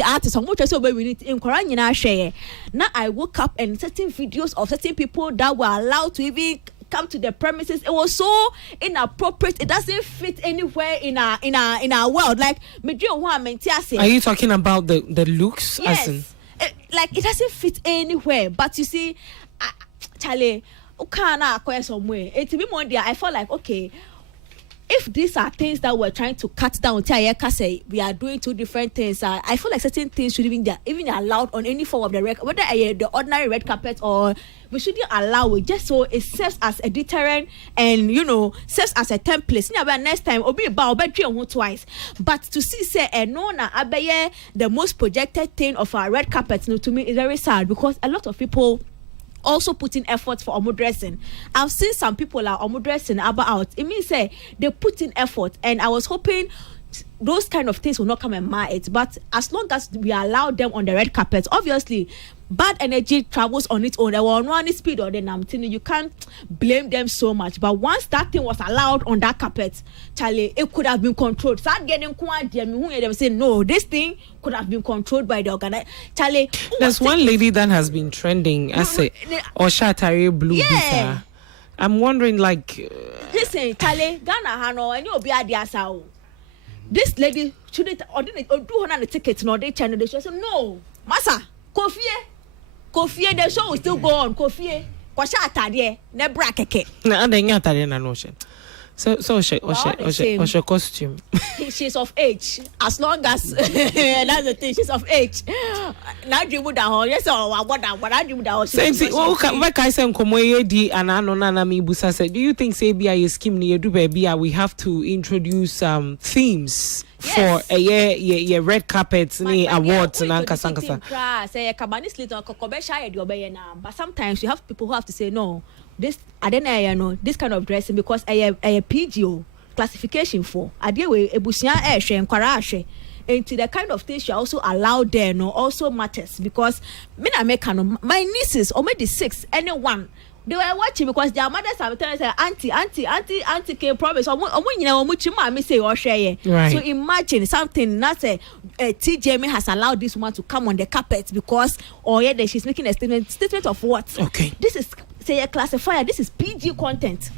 artists omo try say we need in Koran nyina share. Now I woke up and certain videos of certain people that were allowed to even come to the premises. It was so inappropriate. It doesn't fit anywhere in our world. Like are you talking about the looks? Yes. Like it doesn't fit anywhere. But you see, Charlie, it's be more there. I felt like okay, if these are things that we're trying to cut down, say we are doing two different things. I feel like certain things should even allowed on any form of the whether the ordinary red carpet or we shouldn't allow it just so it serves as a deterrent and serves as a template. Next time obi twice. But to see say the most projected thing of our red carpet to me is very sad because a lot of people also putting effort for omo dressing. I've seen some people are omo dressing about. It means say they put in effort, and I was hoping those kind of things will not come and mar it. But as long as we allow them on the red carpet, obviously bad energy travels on its own. They were on one speed or then I'm telling you can't blame them so much. But once that thing was allowed on that carpet, Charlie, it could have been controlled. Start getting quiet. Them say no, this thing could have been controlled by the organizer. Charlie, there's one lady that has been trending. I say, Oshatari Blue. Yeah. I'm wondering, like, listen, Charlie, Ghana Hano, and you'll be at the asao. This lady shouldn't or do her the tickets no they channel. They say no, Masa, Kofi, the show will still go on. Kofi, Kwasha atade, ne bra keke. Na ande nya atade na no she. So she costume. She's of age. As long as that's the thing, she's of age. Now dream that yes or what I dream that. Same thing. What can I say nkomo di anano na mi busa said. Do you think say bia ye scheme ni edu baby we have to introduce themes for a year red carpets ni awards na nkasa. Say kabani slit on kokobesha ye obeye na. But sometimes you have people who have to say no. This I don't know this kind of dressing because a PGO classification for we ebusia ehwe nkwara ahwe into the kind of things you also allow there also matters because me na make my nieces or maybe 6 anyone they were watching because their mothers have telling say auntie can promise say so imagine something not say TJM has allowed this woman to come on the carpet because she's making a statement of what okay this is say a classifier this is PG content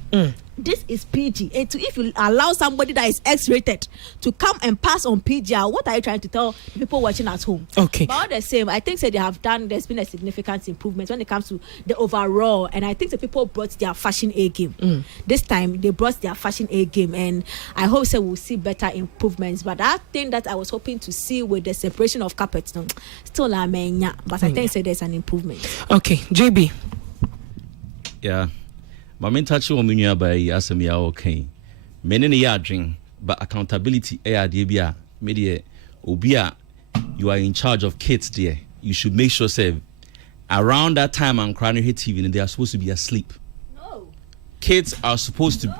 this is PG and if you allow somebody that is X-rated to come and pass on PG what are you trying to tell people watching at home okay but all the same I think there's been a significant improvement when it comes to the overall and I think the people brought their fashion A game this time they brought their fashion A game and I hope we'll see better improvements but that thing that I was hoping to see with the separation of carpets still but I think there's an improvement. Okay JB. Yeah, but me touch on me by asemi okay. Many ne yadring, but accountability media obia you are in charge of kids there. You should make sure say around that time and crying hit TV and they are supposed to be asleep. No. Kids are supposed to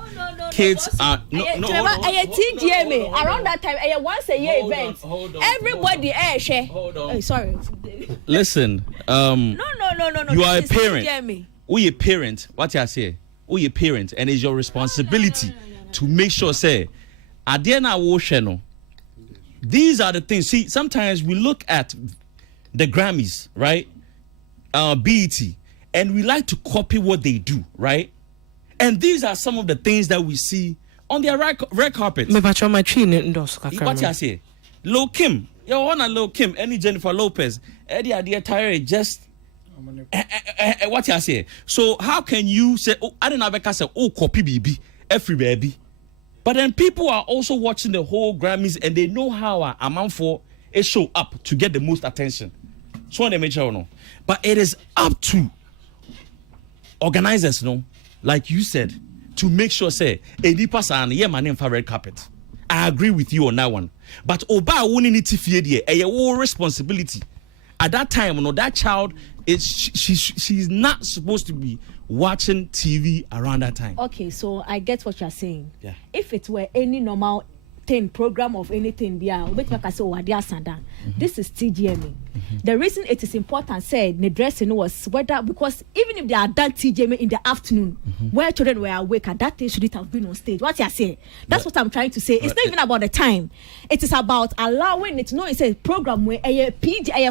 kids are TGM around that time once a year event. Everybody share. Sorry. Listen, no. You are a parent. We a parent, what I say, we a parent, and it's your responsibility to make sure say, Adiana Wosheno, These are the things. See, sometimes we look at the Grammys, right? BET, and we like to copy what they do, right? And these are some of the things that we see on their red carpet. What you say? Lil Kim, you want Lil Kim, any Jennifer Lopez, Eddie Adia Tyre, just what you say? So how can you say, oh, I didn't have say, oh, copy baby, every baby? But then people are also watching the whole Grammys and they know how a amount for a show up to get the most attention. So they make sure no. But it is up to organizers, no, like you said, to make sure say any person yeah my name for red carpet. I agree with you on that one. But oba woni ni tifie de a your responsibility. At that time, no, that child is she's not supposed to be watching TV around that time. Okay, so I get what you're saying. Yeah. If it were any normal program of anything, this is TGMA. The reason it is important, said the dressing was whether because even if they are done TGMA in the afternoon, where children were awake, and that thing shouldn't have been on stage. What you say? That's what I'm trying to say. It's not even about the time. It is about allowing it to know it's a program where a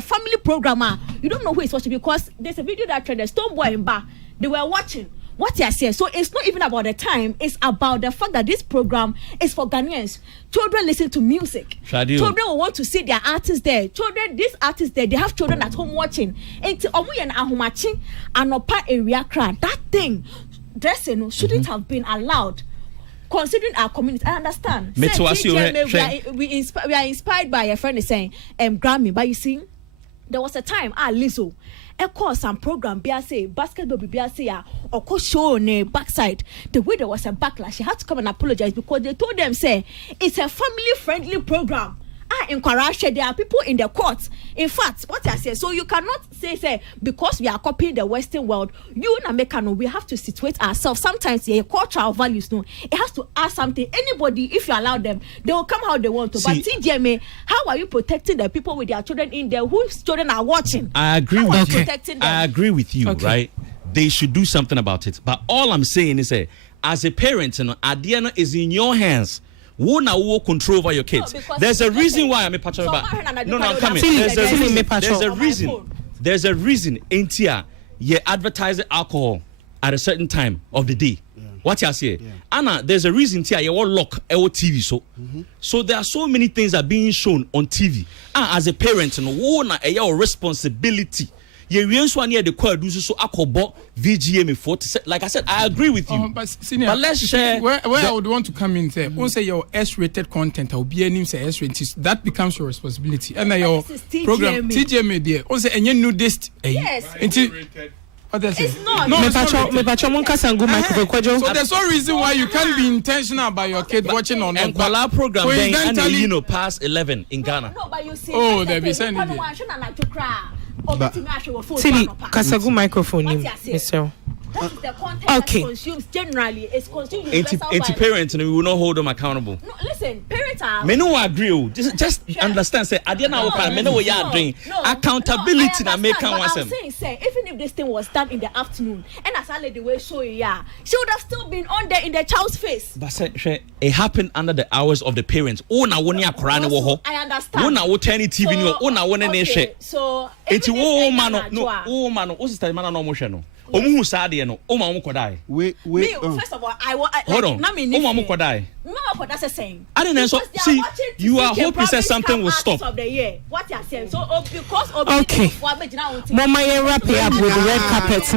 family programmer. You don't know who is watching because there's a video that trended Stonebwoy and Ba. They were watching. What you say? So it's not even about the time. It's about the fact that this program is for Ghanaians. Children listen to music. Children will want to see their artists there. Children, these artists there, they have children at home watching. That thing, dressing shouldn't have been allowed. Considering our community, I understand. We are inspired by a friend is saying, Grammy, but you see, there was a time, Lizzo. Some program basketball or show on a backside. The way there was a backlash, she had to come and apologize because they told them say it's a family friendly program. In Karachi, there are people in the courts. In fact, what I say, so you cannot say because we are copying the Western world, you and American, we have to situate ourselves. Sometimes cultural values, no, it has to ask something. Anybody, if you allow them, they will come how they want to. But TGMA, how are you protecting the people with their children in there whose children are watching? I agree with you. I agree with you, right? They should do something about it. But all I'm saying is, as a parent, Adiana is in your hands. Who now will control over your kids? There's a reason why I'm a patron. No, I'm coming. There's a reason. There's a reason. Ain't you advertising alcohol at a certain time of the day? What you say? Anna, there's a reason here you all lock TV so there are so many things are being shown on TV. As a parent, who na your responsibility. The VGM 40. Like I said, I agree with you. But let's share. Where I would want to come in there, say your S-rated content, or BNM say S-rated, that becomes your responsibility. And your program TGMA there, also a new nudist. Yes. It's not. No, so there's no reason why you can't be intentional about your kid watching on and Kuala program and past 11 in Ghana. No, but you see. Oh, they'll be saying it. Kasagu microphone, Mr. That is the content that consumes generally. It's consumed into parents, and we will not hold them accountable. No, listen, parents are. Me no agree. Just understand. Say, I didn't know what you are doing. Accountability na make one. I'm saying, even if this thing was done in the afternoon, and as I the way show you, she would have still been on there in the child's face. But it happened under the hours of the parents. Oh, na one ya Quran wo. I understand. Oh, na wo turn TV ni. Oh, na one ne share. So. It's no. What's the man no mo share no. Omu saade no o ma mo kodai wait first of all I hold on o ma mo kodai no that's the same I didn't so see you are hoping that something will stop of the year what you are saying so because of okay mama you wrap it up with red carpet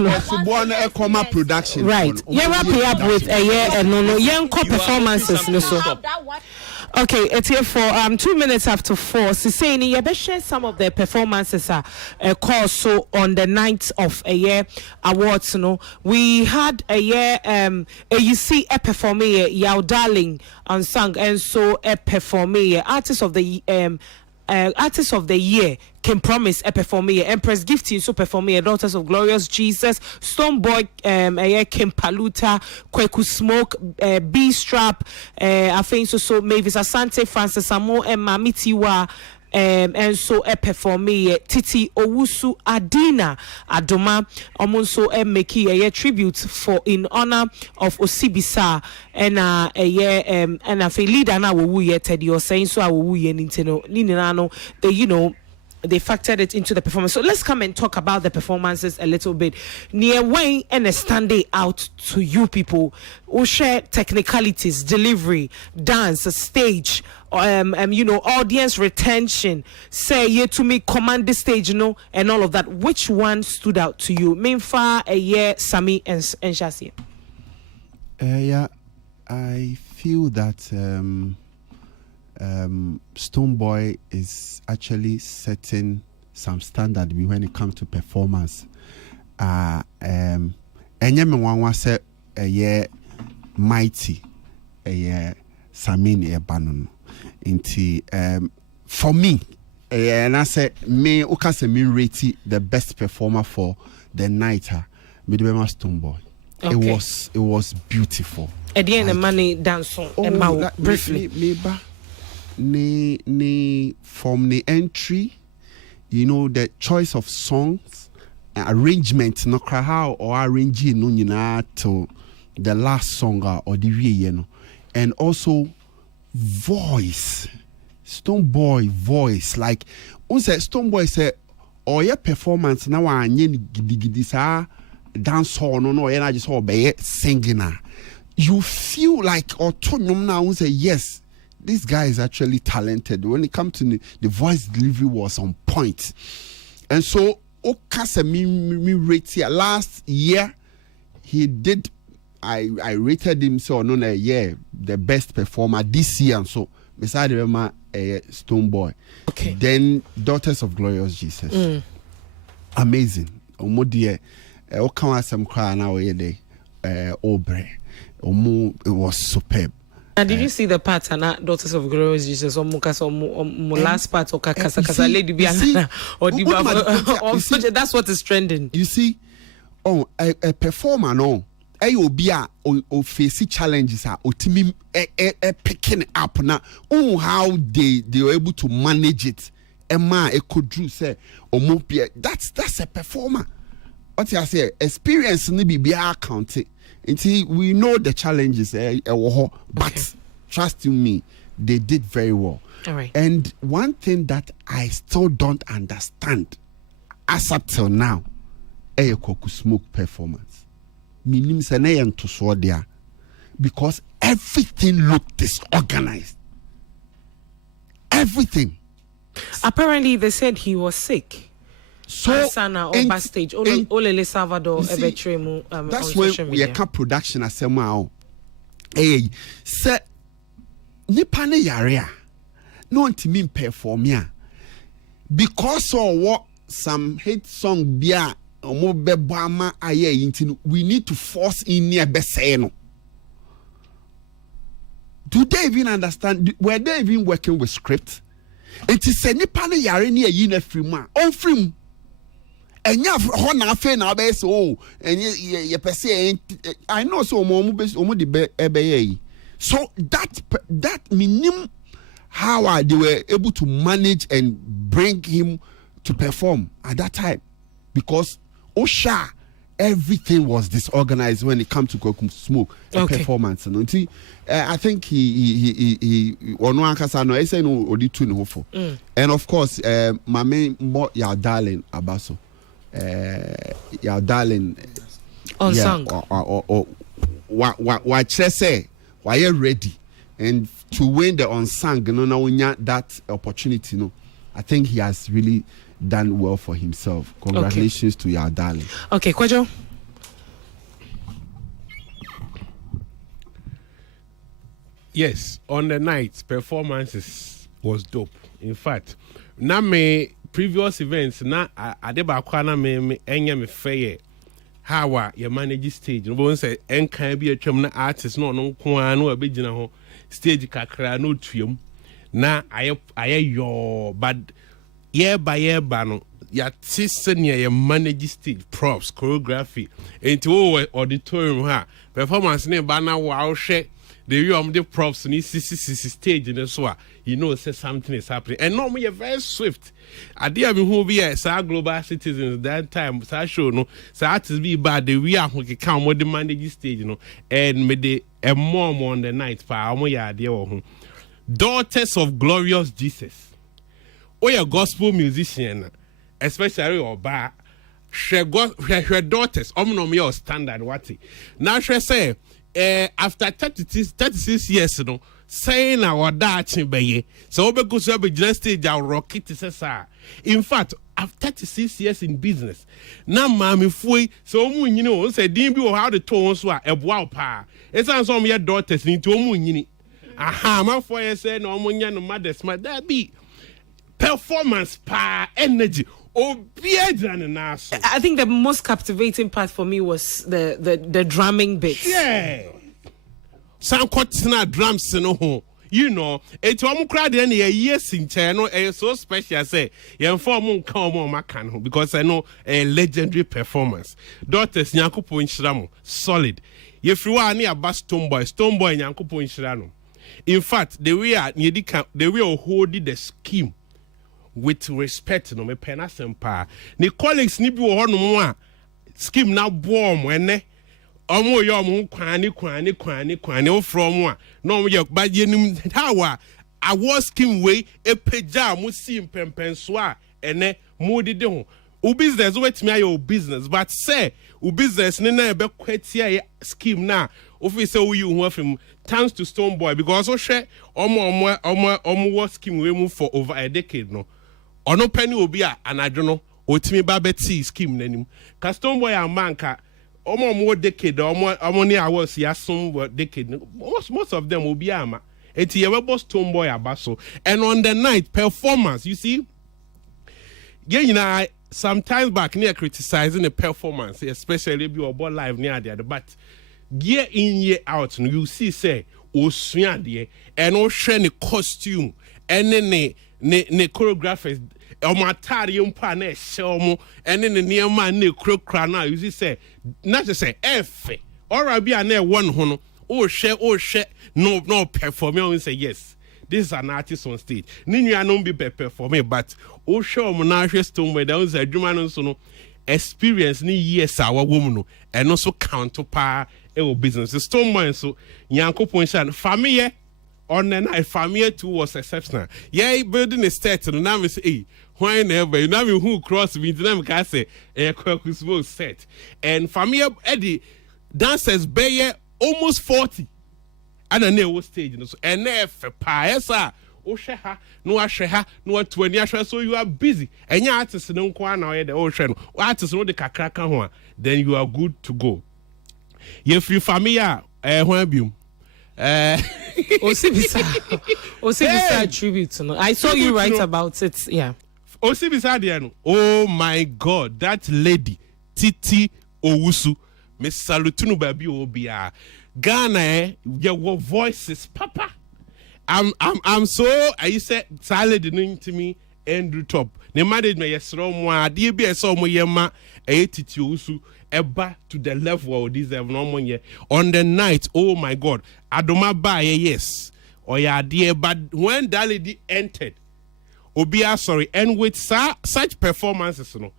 no production right you wrap it up with a year and no young performances no so okay, it's here for 2 minutes after 4. Siseni, you better share some of the performances course so on the night of a year awards. We had a year you see a performer Yao Darling unsung and so a performer artist of the year can promise a performer Empress Gifty so performer Daughters of Glorious Jesus Stonebwoy Kim Paluta Kweku Smoke B Strap I think so Mavis Asante Francis Amo and Mamitiwa and so perform Titi Owusu Adina Adoma omonso make a tribute for in honor of Osibisa and a year and a leader na wo ye Teddy or saying so I will ye nintendo ninano they they factored it into the performance. So let's come and talk about the performances a little bit. Near way and a standing out to you people who share technicalities, delivery, dance, stage, audience retention. Say you to me, command the stage, and all of that. Which one stood out to you? Minfa, a year, Sami, and Shasi. Yeah, I feel that Stonebwoy is actually setting some standard when it comes to performance. Enye me wan say mighty Samini Ebanon. Inti for me, and I say me ukase me rate the best performer for the night. Midwema Stonebwoy. Okay. It was beautiful. At the end, the money dance song. Briefly. From the entry, the choice of songs, arrangement, no cry how or arranging no to the last song or the and also voice, Stonebwoy voice. Like Stonebwoy said, or your performance now I dance hall no and I just saw singing. You feel like autonomous now say yes. This guy is actually talented. When it comes to the voice delivery was on point. And so Okasa me rate here. Last year he did I rated him so on a year the best performer this year and so beside my Stonebwoy. Okay. Then Daughters of Glorious Jesus. Amazing. Omodie Okawa some cry now day Obre. It was superb. And did you see the pattern Daughters of Glorious Jesus or last part or Kasa Lady Biana or the that's what is trending. You see, a performer no Ayobia or face challenges are ultimately picking up now. How they were able to manage it. Emma could do say that's a performer. What I say, experience need be counted. We know the challenges, but trust you me, they did very well. All right. And one thing that I still don't understand, as up till now, Koku Smoke performance. Minim senayan to swadia, because everything looked disorganized. Everything. Apparently, they said he was sick. So Sana on backstage, Olele Salvador that's when we have production as a hey, sir, Nipane Yarea, no to mean perform ya because of what some hit song bia or more bebama aye we need to force in near beseno. Do they even understand? Were they even working with script? It is a Nipane Yare near Yina Frima on film. And you have na fe na be so and you say I know so so that minimum how they were able to manage and bring him to perform at that time because Osha everything was disorganized when it comes to Koku Smoke performance and I think he and of course my main your darling Abaso your darling on song what say why you ready and to win the unsung that opportunity I think he has really done well for himself. Congratulations to your darling. Okay, Kwajo. Yes, on the night performances was dope. In fact, na me previous events na adeba kwana me enya me fair how you manage stage. No one say enkan bi atwam na artist no nko an no abegina ho stage kakra no tuam na aye yo but year by year no ya senior you manage stage props choreography into auditorium ha performance ne ba na wa hwe the way the props and this stage in the so you know say something is happening and normally you're very swift. I did have who be a global citizens that time so show no so artists be bad the we are who can come with the manage stage and made the a mom on the night pa Daughters of Glorious Jesus. Oh, a gospel musician, especially or bar, she daughters, your standard what now she say after 36 years saying our dad so because we just stage our rocket in fact after 36 years in business now mommy fui so say dimbi or how the tones were a wow pa it's on some your daughters need to aha my for say no munya no mothers my that be performance pa energy. I think the most captivating part for me was the drumming bit. Yeah. Some quotina drums no. You know, it's one crowd in a years in channel so special say you form come on macan because I know a legendary performance. Daughters Nyankupo Inshiramo solid. If you are near Stonebwoy Nyankupo Inshirano. In fact, the way holding the scheme with respect no me pena sempa ni colleagues ni bi wo ho no mo scheme na boom ene omo yo mo kwani o from a no mo ye ba ye nim how a was scheme way e peja mo si mpempenso a ene mo dide ho u business wetimi ayo business but say u business ni na be kwatia scheme na office we you ho afim thanks to Stonebwoy because o hwe omo was scheme we move for over a decade no ono penny obi a anadwo no otimi ba beti scheme nanim ka Stonebwoy amanka omo decade omo ni awas ya some decade most of them obi ama eti ye webo Stonebwoy abaso and on the night performance you see you know sometimes back near criticizing the performance especially if you are live near there but year in year out you see say osua de and o hwe ne costume and ne choreographers omatari mpa na ehye ene ne niema na ekrokra na you see say na just say efe ora bia na won ho no o hwe no perform you say yes this is an artist on stage ni nua no be perform but o hwe na hwe Stonebwoy that was adwuma no so no experience ni years a wawo no eno so count pa e business Stonebwoy so Nyankopon shan family on the night family too was exceptional yeah building a state no now me say why never you know me who cross me then me say kwakusmo set and family Eddie dancers be almost 40 and a new stage so and if pa esa o hwe ha no ahwe ha no 20 ahwe so you are busy and your artist no kwa na the o hwe no artist no de kakra ka ho then you are good to go if you family ho biom Osibisa tribute no I saw you write about it yeah Osibisa there no oh my god that lady Owusu me salute no baby obia Ghana your voices papa I'm so I said salad to me Andrew Top ne manage me yesro mo ade bi eso mo yema Titi Owusu eba to the level of this no year on the night oh my god Adoma ba yes or ya dear but when that lady entered Obia sorry and with such performances no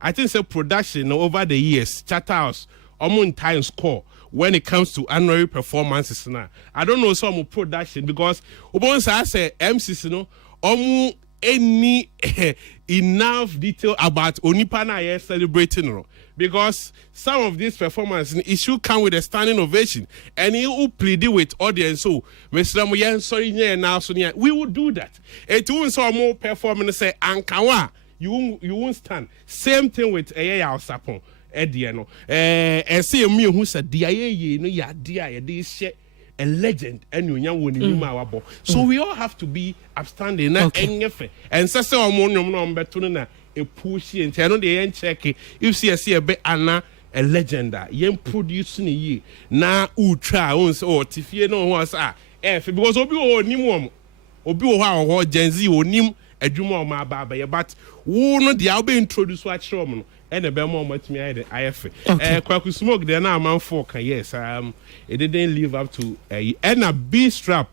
I think say production over the years Chatterhouse in time score when it comes to annual performances now I don't know some production because once I say MCs no any enough detail about onipa na celebrating because some of these performances it should come with a standing ovation and he will plead with audience so Mr. Moyen sorry now so we will do that it won't so more performance say ankawa you won't stand same thing with sapon no and say me who said dia ye no ya dia dey share a legend and you won so we all have to be upstanding and say no beto na a push and tell the check if see a bit ana a legend yen produce ni na ultra on so tifie no was because obi o nim obi o ha Gen Z o nim adwuma o ma ba but wo no dia obi introduce wa kire no and the Belmont met me at the IFA. Kwaku Smoke, then I'm on 4. Yes, it didn't live up to and a B strap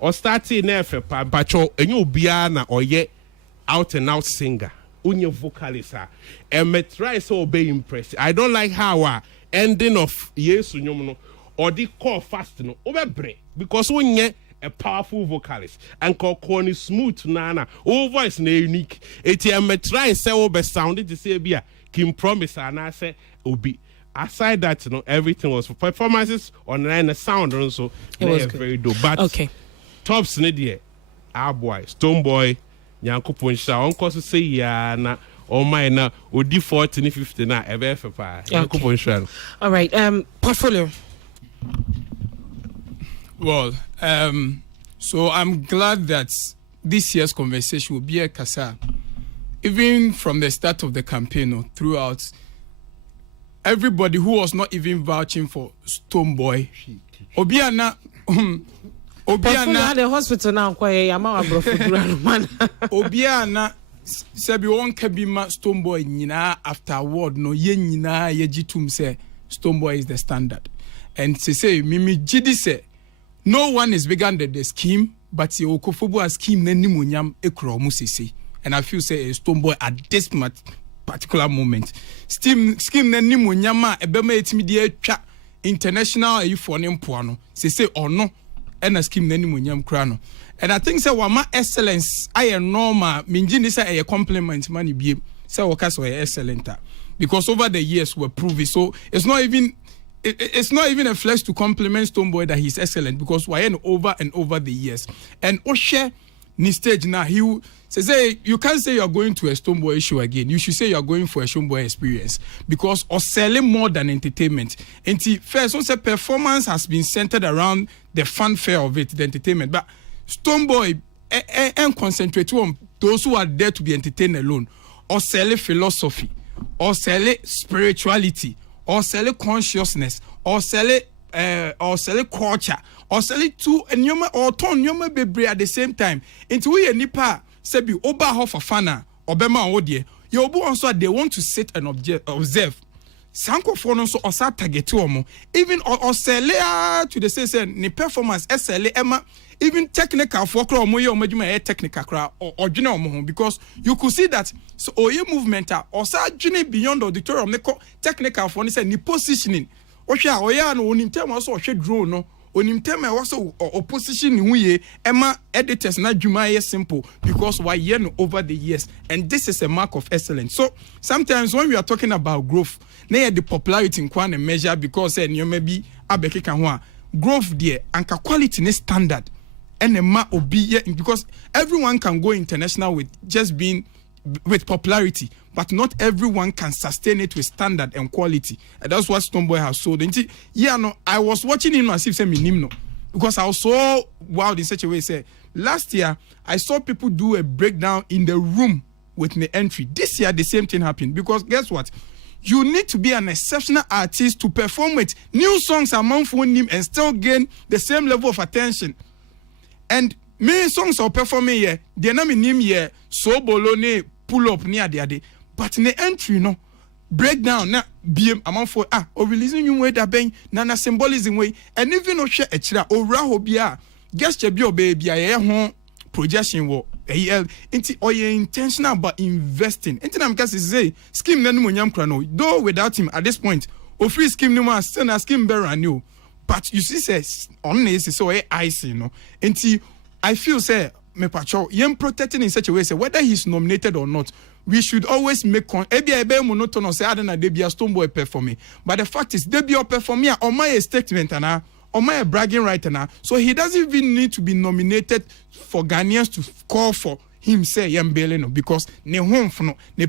or starting F Pacho, and you Biana or yet out and out singer. Unyo vocalist, and me try so be impressed. I don't like how ending of yes, or the call fast no over break because when you a powerful vocalist and call corny smooth nana voice na unique. Me try say over sounded to say be Kim promise and I say obi. Aside that, everything was for performances online, the sound also it was very dope. But tops nedia, our boy, Stonebwoy. Nyankopon sha on course say ya na o mine na odi 40 50 na ebe fepa Nyankopon sha. All right, portfolio. Well, so I'm glad that this year's conversation will be a kasa. Even from the start of the campaign or throughout, everybody who was not even vouching for Stonebwoy, Obiana Obiana the hospital now Obiana sabi won kabima Stonebwoy nyina afterward no ye nyina ye gitum say Stonebwoy is the standard. And say mimi gidi say no one is bigger than the scheme, but the okofobo scheme na nimunyam ekro mu sese. And I feel say Stonebwoy at this particular moment scheme na nimunyam a ebema etimi de atwa international for nempoano say ono and a scheme name when crano. And I think so wama excellence I am normal minjini say a compliment money be say workers were excellent because over the years we're proving so it's not even a flex to compliment Stonebwoy that he's excellent because we're over and over the years. And Oshe ni stage now he says hey, you can't say you're going to a Stonebwoy show again. You should say you're going for a Stonebwoy experience because or selling more than entertainment. And first also performance has been centered around the fanfare of it, the entertainment. But Stonebwoy and concentrate on those who are there to be entertained alone, or sell philosophy, or sell spirituality, or sell consciousness, or sell culture, or sell it to a nyoma or ton nyoma bebre at the same time. Into we nipa sebi oba half a fana obema odie. Yobu also they want to sit and observe. Sanko for so osa target omo even or sell to the say ni performance sl emma even technical for kra omo ye omo technical kra or jina omo because you could see that so oye movement or sa jina beyond auditorium technical for ni say ni positioning ohwa oya no onim tem also ohwe drone no onim tem also opposition hu ye emma editors na dwuma ye simple because why ye no over the years and this is a mark of excellence. So sometimes when we are talking about growth na the popularity in kwan measure because you maybe abekeka ho a growth there anka quality ne standard and ma obi because everyone can go international with just being with popularity, but not everyone can sustain it with standard and quality. And that's what Stonebwoy has sold. I was watching him as if say no, because I was so wild in such a way. Say last year I saw people do a breakdown in the room with the entry. This year the same thing happened because guess what? You need to be an exceptional artist to perform with new songs among phone name and still gain the same level of attention. And many songs are performing here. They're not name here. So bolone pull up near the day. But in the entry, no breakdown na BM among for or releasing you way that bang nana symbolism way and even no share a or rahobia. Guess your baby I home projection wo into or you intentional about investing. Into them guys say scheme nanu munyam krano. Though without him at this point, or free scheme no man still a scheme better new. But you see says on this so icy no. Into I feel say me pacho yem protecting in such a way say whether he's nominated or not, we should always make ebe monotonous say adana dey be a Stonebwoy performing. But the fact is they be a performing on my statement and on my bragging right now. So he doesn't even need to be nominated for Ghanaians to call for him say yembele because ne home no ne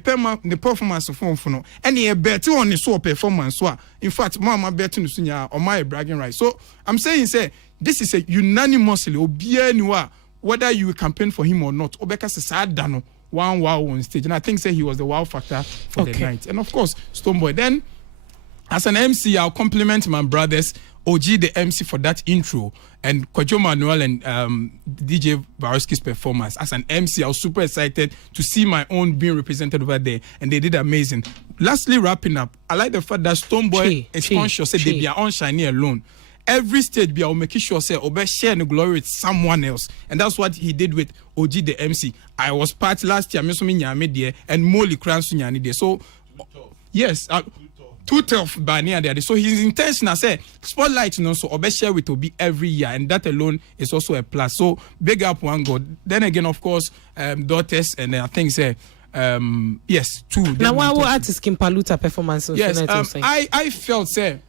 performance for no and he bet on the so performance so in fact mama bet no sunya on my bragging right. So I'm saying say this is a unanimously obianua whether you campaign for him or not obeka se sad dano one wow on stage and I think say he was the wow factor for the night. And of course Stonebwoy then as an MC I'll compliment my brothers OG the MC for that intro and Kojo Manuel and DJ Varosky's performance as an MC. I was super excited to see my own being represented over there, and they did amazing. Lastly, wrapping up, I like the fact that Stonebwoy is conscious that they are on Shiny alone. Every stage be making sure say Obe share the glory with someone else, and that's what he did with OG the MC. I was part last year, and Molly Kransu Nyani there. So yes, too tough by near there. So his intention, I say, spotlight, so Obe share with Obi every year, and that alone is also a plus. So big up one God. Then again, of course, daughters, and I think say. Yes, two. Now, what artist Kim Paluta performance? Yes, I felt say.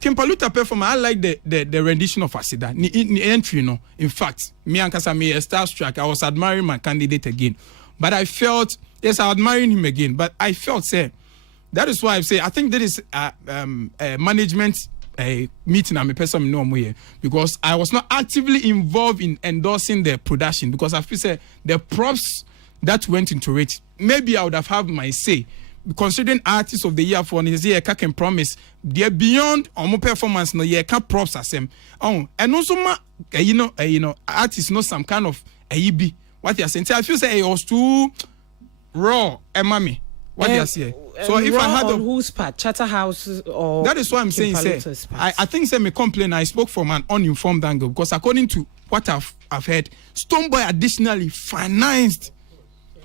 Kim Paluta performance, I like the rendition of Asida. Ni entry, no. In fact, me and Kasami starstruck. I was admiring my candidate again, but I felt yes, I admiring him again. But I felt say that is why I say I think that is a management meeting. I'm a person no more here because I was not actively involved in endorsing the production because I feel say the props that went into it. Maybe I would have had my say. Considering artists of the year for this year, I can promise they're beyond on my performance. No, yeah, can't props as them. Oh, and also, you know, artists know some kind of EB. What you're saying? I feel say it was too raw. Mommy, what you're saying? So if I had on whose part, Chatterhouse or that is what I'm saying. Say, I think say me complain. I spoke from an uninformed angle because according to what I've heard, Stonebwoy additionally financed.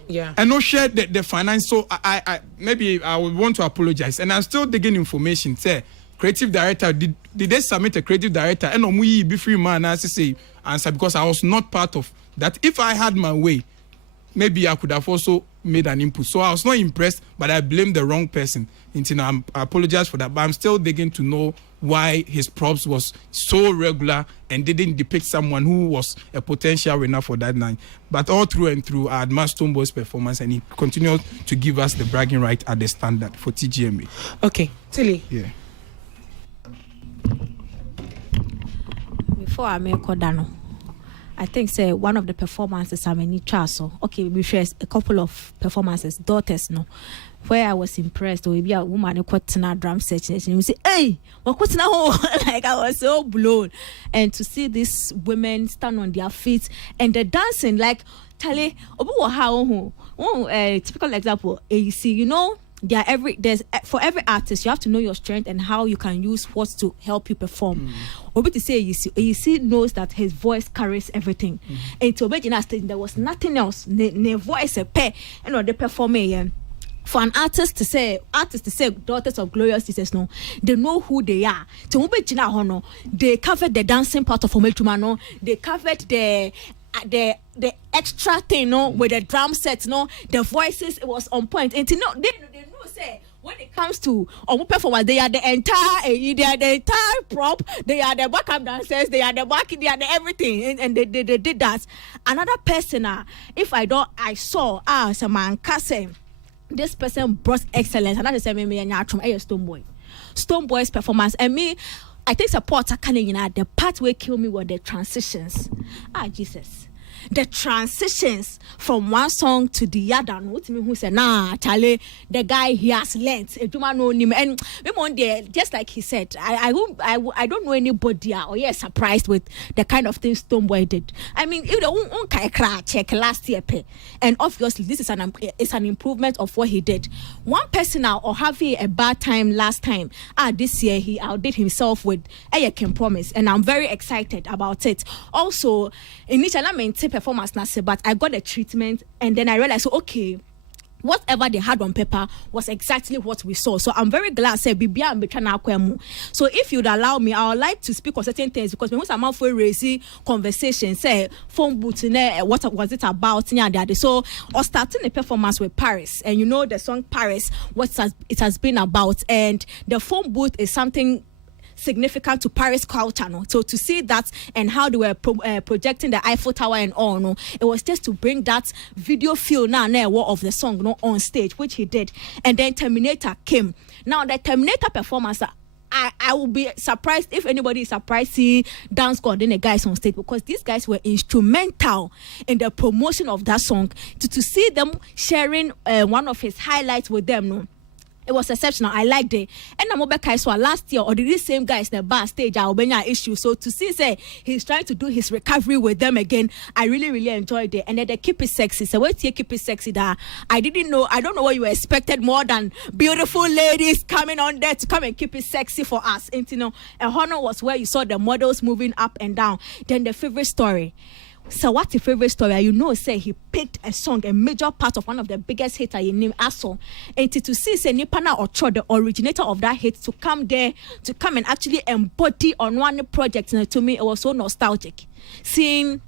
Yeah. And no share the finance. So I maybe I would want to apologize. And I'm still digging information. Say, creative director, did they submit a creative director? And we be free man as I say answer because I was not part of that. If I had my way, maybe I could have also made an input. So I was not impressed, but I blame the wrong person. I apologize for that. But I'm still digging to know why his props was so regular and didn't depict someone who was a potential winner for that night. But all through and through, I admire Stonebwoy's performance, and he continued to give us the bragging right at the standard for TGMA. Okay, Tilly. Yeah. Before I make Kodano, I think say one of the performances I mean so okay, we share a couple of performances, daughters no. Where I was impressed, or maybe a woman who got in a drum section and we say, hey, what what's now? Like I was so blown. And to see these women stand on their feet and they're dancing like Tale, typical example, AEC, you know, for every artist, you have to know your strength and how you can use what to help you perform. Obi to say AEC knows that his voice carries everything. And to Obejina stage, there was nothing else. Ne voice a pair and they perform for an artist to say daughters of glorious Jesus, no, they know who they are. To Obejina hono, they covered the dancing part of Omejuma, no, they covered the extra thing, no, with the drum sets, no, the voices, it was on point. And they know say when it comes to performance, they are the entire prop, they are the backup dancers, they are the everything, and they did that. Another person, if I saw some man Kase, this person brought excellence, and that is Stonebwoy's performance, and me. I think support the part where kill me were the transitions. Jesus. The transitions from one song to the other. What me who said, nah, Charlie, the guy he has learnt. And just like he said, I don't know anybody or surprised with the kind of things Stonebwoy did. I mean, if the check last year, and obviously this is an improvement of what he did. One person now or having a bad time last time. This year he outdid himself with Can Promise, and I'm very excited about it. Also, initially I maintained performance, but I got a treatment, and then I realized, okay, whatever they had on paper was exactly what we saw. So I'm very glad say Bibia and Betrana Kwemu. So if you'd allow me, I would like to speak on certain things because when I'm out for raising conversation, say phone booth, what was it about? So or starting the performance with Paris, and you know the song Paris, it has been about, and the phone booth is something significant to Paris culture, no? So to see that and how they were projecting the Eiffel Tower and all, no, it was just to bring that video feel now of the song, no, on stage, which he did. And then Terminator came. Now the Terminator performance, I will be surprised if anybody is surprised see Dance God and the guys on stage, because these guys were instrumental in the promotion of that song. To see them sharing one of his highlights with them, no. It was exceptional. I liked it. And I'm over Kaiswa last year, or these same guys in the bar stage, Albania issue. So to see, say, he's trying to do his recovery with them again, I really, really enjoyed it. And then they keep it sexy. So what's here, keep it sexy? That I don't know what you expected more than beautiful ladies coming on there to come and keep it sexy for us. And you know, a honor was where you saw the models moving up and down. Then the favorite story. So what's your favorite story? You know, say he picked a song, a major part of one of the biggest hits I named Aso. And to see say Nipana Ocho, the originator of that hit, to come there, to come and actually embody on one project, and to me it was so nostalgic. Seeing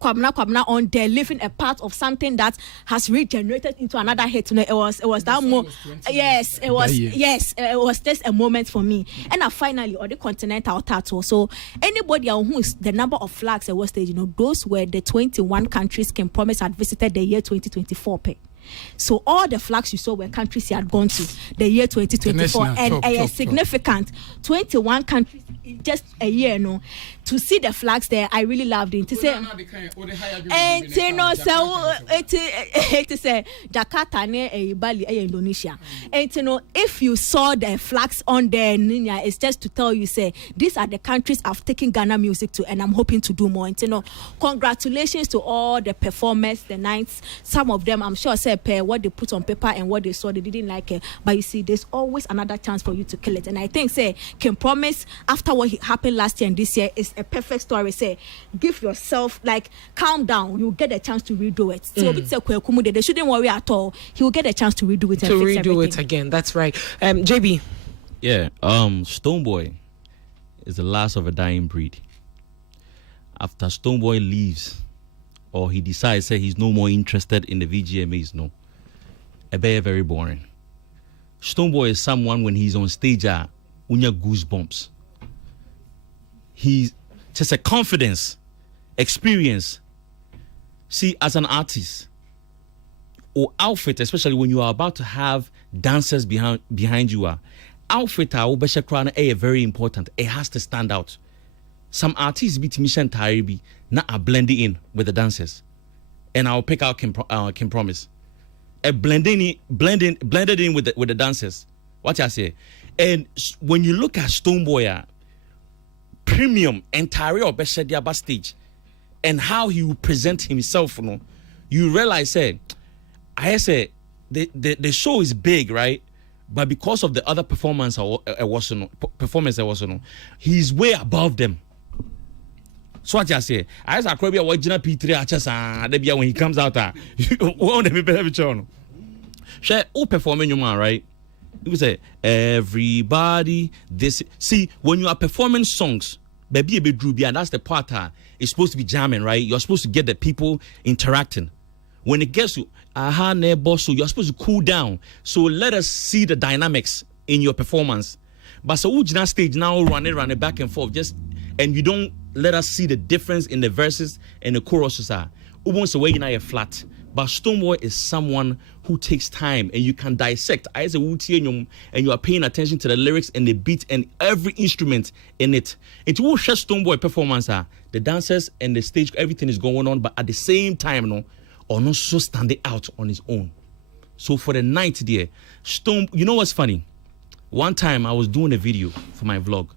Kwabna on there living a part of something that has regenerated into another hit. It was that more. Yes, it was just a moment for me. And finally, on the continental tattoo. So anybody who is the number of flags at what stage, you know, those were the 21 countries Can Promise had visited the year 2024. So all the flags you saw were countries he had gone to the year 2024, and significant 21 countries in just a year. No, to see the flags there, I really loved it. To say, and you know, so it say Jakarta near Bali, Indonesia. And you know, if you saw the flags on there, Ninya, it's just to tell you, say these are the countries I've taken Ghana music to, and I'm hoping to do more. And you know, congratulations to all the performers, the nights. Some of them, I'm sure, say what they put on paper and what they saw, they didn't like it. But you see, there's always another chance for you to kill it. And I think, say, Can Promise, after what happened last year and this year, is a perfect story. Say, give yourself, like, calm down. You'll get a chance to redo it. So they shouldn't worry at all. He will get a chance to redo it and fix everything. It again. That's right. JB. Yeah. Stonebwoy is the last of a dying breed. After Stonebwoy leaves, or he decides that he's no more interested in the VGMAs, no. Ebe very boring. Stonebwoy is someone when he's on stage, unya goosebumps. He's just a confidence, experience. See, as an artist, or outfit, especially when you are about to have dancers behind you, outfit are very important. It has to stand out. Some artists be Timisha Taribi not are blending in with the dancers, and I'll pick out Can Promise. Blended in with the dancers. What I say, and when you look at Stonebwoy, premium entire Beshedia stage, and how he will present himself, you know, you realize, I say the show is big, right? But because of the other performance, he's way above them. So what I say, I just acrobat original P3 when he comes out, won't be better channel. Share all performing your man, right? You say everybody this. See, when you are performing songs, baby Drubia, and that's the part it's supposed to be jamming, right? You're supposed to get the people interacting. When it gets to so you're supposed to cool down. So let us see the dynamics in your performance. But so original stage now run it back and forth, and you don't let us see the difference in the verses and the choruses are. Almost away in flat. But Stonebwoy is someone who takes time, and you can dissect. And you are paying attention to the lyrics and the beat and every instrument in it. It will share Stonebwoy performance. The dancers and the stage, everything is going on, but at the same time, or not so standing out on his own. So for the night there, you know what's funny? One time I was doing a video for my vlog,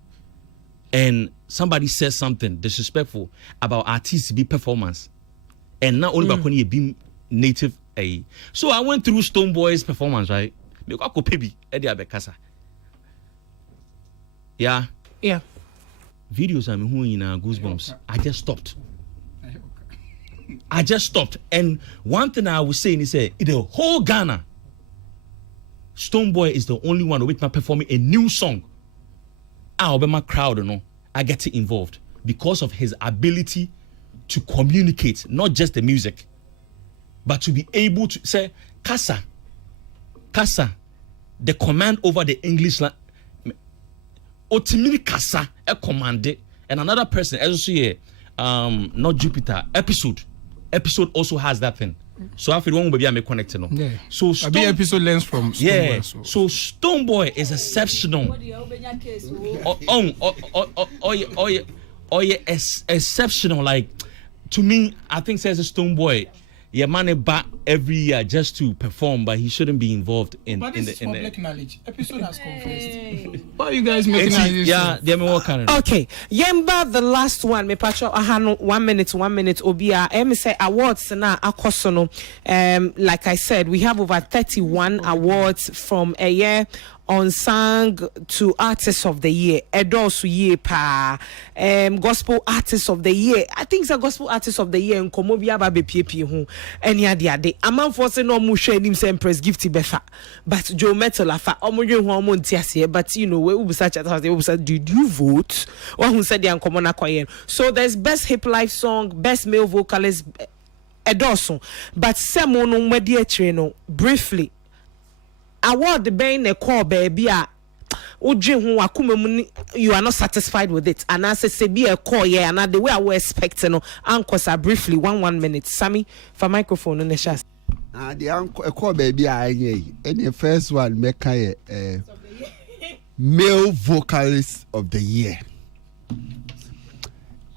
and somebody said something disrespectful about artists' performance, and not only about being native. So I went through Stonebwoy's performance, right? Yeah. Videos I'm in goosebumps. I just stopped. And one thing I was saying is in the whole Ghana, Stonebwoy is the only one who is performing a new song. I'll be my crowd, I get involved because of his ability to communicate, not just the music, but to be able to say, Kasa, the command over the English language. Otimini Kasa, a command, and another person, as you say, not Jupiter, episode also has that thing. So I feel one will be connected. Yeah. So episode lens from Stonebwoy. Yeah. So Stonebwoy is exceptional. Exceptional. Like, to me, I think says Stonebwoy your money back every year just to perform, but he shouldn't be involved in. But this is in public knowledge. Episode has confessed. Why are you guys making this? Yeah, they're more kind of. Okay, Yemba, the last one. Me pacho ahano 1 minute. Obia. Say awards na akosono. Like I said, we have over 31 awards from a year. Unsung to Artist of the Year, Edosu Ye Pa, Gospel Artist of the Year. I think it's a Gospel Artist of the Year in Komobia Babe PP who any other day. A man for no mushe him same press gifty befa, but Joe Metal afa omoje hormone tiasie. But you know, we such at house, they will say, did you vote? Or who said the uncommon acquire? So there's best hip life song, best male vocalist, Edosu, but Semono Media Treno briefly. Award the being a call baby you are not satisfied with it and as say be a call yeah and the way I was expecting no anchors are briefly 1 minute Sammy for microphone on the chest the uncle a call baby any first one make male vocalist of the year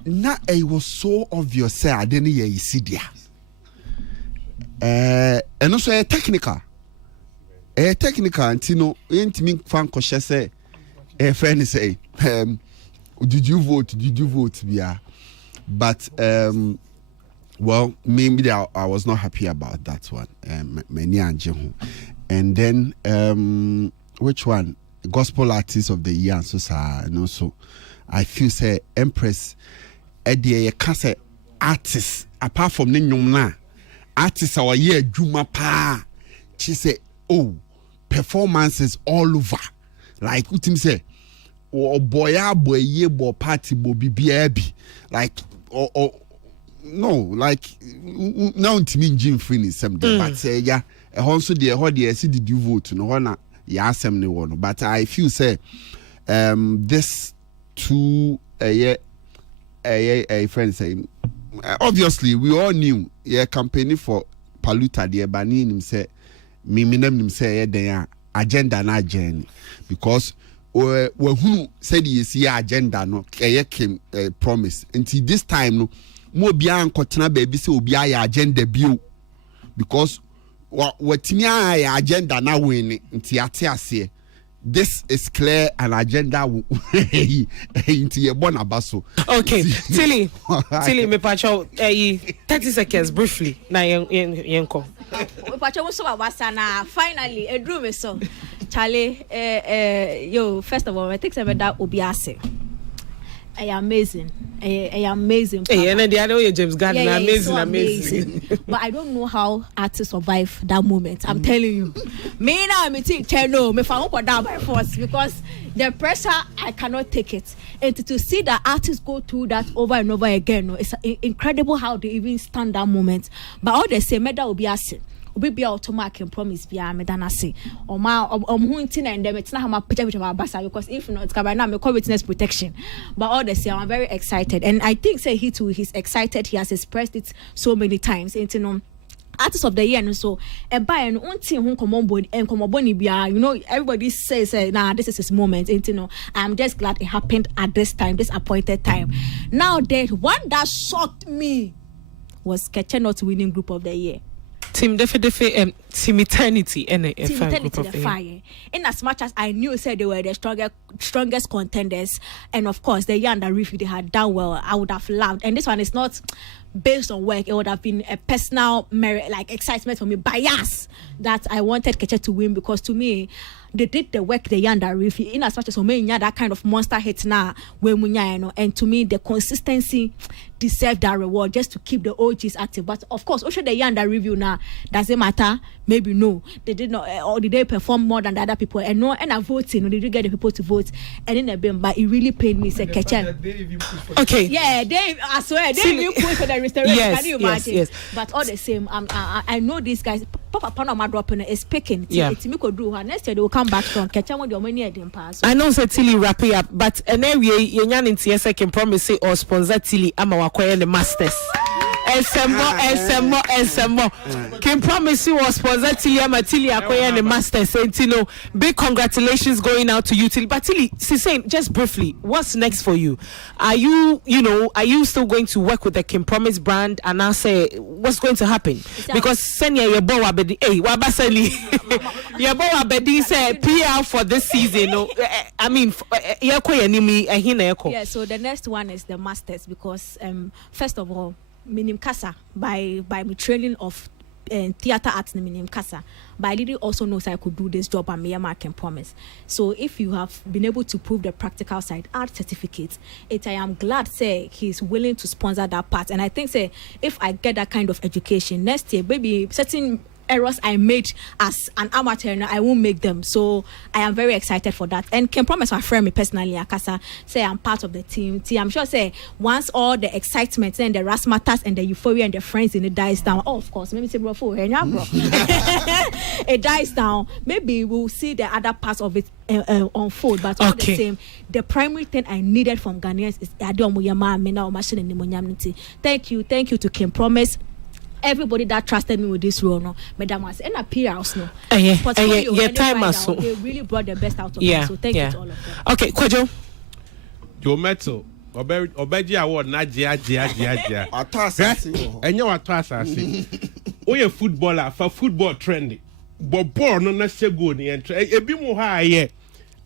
now it was so obvious say I didn't hear you see there and also technical technical antino ain't me fan koshe say friend say did you vote yeah but well maybe I was not happy about that one and then which one Gospel Artist of the Year and so and also I feel say Empress Eddie say artist apart from the artist our year Juma pa she say oh performances all over like what him say or boy party baby like or no like now to me Jim finish something but say yeah also the how the see did you vote no na ya assembly one but I feel say this two a friend saying obviously we all knew campaigning for Paluta the Ebani him say me say there agenda na journey because who said you see agenda no came promise until this time no mo bia ankotena baby say obi aya agenda bio because what me aya agenda na win until ate this is clear an agenda into your bonabaso. Okay, Tilly, me pacho 30 seconds briefly. Na yenko. Pacho so abasana finally a dream me so. Charlie, yo, first of all, I think some that obiase. Amazing. Amazing. Hey, and the other way, James Gardner, amazing, so amazing. But I don't know how artists survive that moment. I'm telling you. Me now, me think, no, me found out down by force because the pressure I cannot take it. And to see that artists go through that over and over again, it's incredible how they even stand that moment. But all they say, me that will be asking. Be automatic promise be a medanase or ma hunting and them it's not how picture basa because if not it's now me call witness protection but all the say I'm very excited and I think say he's excited he has expressed it so many times and you know Artist of the Year and so a buy and unti hun common body and common body bia you know everybody says nah this is his moment and you know I'm just glad it happened at this time this appointed time now that one that shocked me was Ketcher not winning Group of the Year. Team Team Eternity and a fan group of the fire. In as much as I knew said they were the strongest contenders, and of course the year under review they had done well, I would have loved. And this one is not based on work; it would have been a personal merit, like excitement for me, bias that I wanted Ketcher to win because to me. They did the work the yanda review in as much as that kind of monster hit now and to me the consistency deserved that reward just to keep the OGs active. But of course, also the yanda review now doesn't matter. Maybe no, they did not, or did they perform more than the other people? And no, and I voting, they did get the people to vote, and in a bin, but it really pained me. Say Ketcher. Okay. Yeah, they. I swear they even push for the restoration. Yes, Can you imagine? yes. But all the same, I know these guys. Papa Panama dropping is picking. Yeah. It's Miko do her next year. They will come back from Ketcher with your money at them pass. I know say Tilly wrap it up, but anyway, you nyan into your second promise say or sponsor Tilly ama wakoye the masters. Kim Promise you was sponsored Tilia Matilia Koya the Master Sentino. Big congratulations going out to you, Tilly. But Tilly, saying just briefly, what's next for you? Are you still going to work with the Kim Promise brand? And I'll say, what's going to happen? Because Senya Yebo Abedi, Wabasali, Yebo Abedi said PR for this season. I mean, yeah. So the next one is the Masters because first of all, minim kasa by my training of theater arts in minim kasa, but I didn't also know I could do this job and me I can promise. So if you have been able to prove the practical side, art certificates, I am glad say he's willing to sponsor that part. And I think say if I get that kind of education next year, maybe certain errors I made as an amateur, I won't make them. So I am very excited for that. And can promise my friend me personally, Akasa, say I'm part of the team. I'm sure say once all the excitement and the razzmatazz and the euphoria and the friends in it dies down. Oh, of course, maybe say bro, it dies down. Maybe we'll see the other parts of it unfold. But all the same, the primary thing I needed from Ghanaians is thank you to Kim Promise. Everybody that trusted me with this role, no, Madam was in a PR, no. They really brought the best out of me. So thank you to all of them. Okay, Kwejo. Joe Metal, Obeji award na jia. Enye wato asase. Oye footballer for football trendy. But ball no na sego ni entre. Ebi mo ha ye.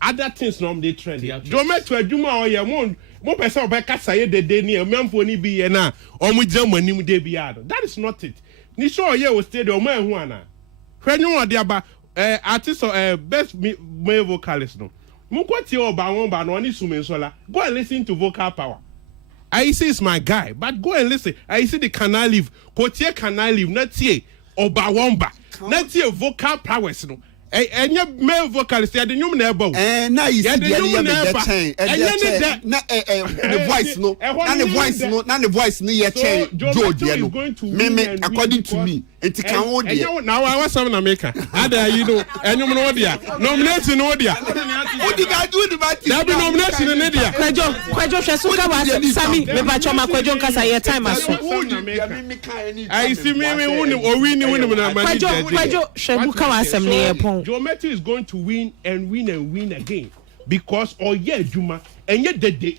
Other things no dey trendy. Joe Metal adwuma oye mo person obeka saye dede ni emamfo ni bi ye na omo gina manim de bi ado. That is not it. Ni show ye o stadium ma ehu ana. Hwenyu ode aba artist best male vocalist no. Mukwati oba won ba no ni sumensola. Go and listen to Vocal Power. I see it's my guy, but go and listen. I see the Canal Live. Kotie Canal Live na tie oba womba. Na tie Vocal Powers no. Any male vocalist, the new neighbor. Now you see the voice, no, and the voice, no, yet change. George, according to me, it can hold you. Now I was some America. Ada, you know, and you know, nomination, Odia. What did I do about it? There be nomination in India. Kwejo, Shasuka was Sammy, Mepachoma, Kwejo, Kasa, your time as I see me winning. Kwejo, Shabuka was some near Pong. Joe Metal is going to win again because Juma and yet the day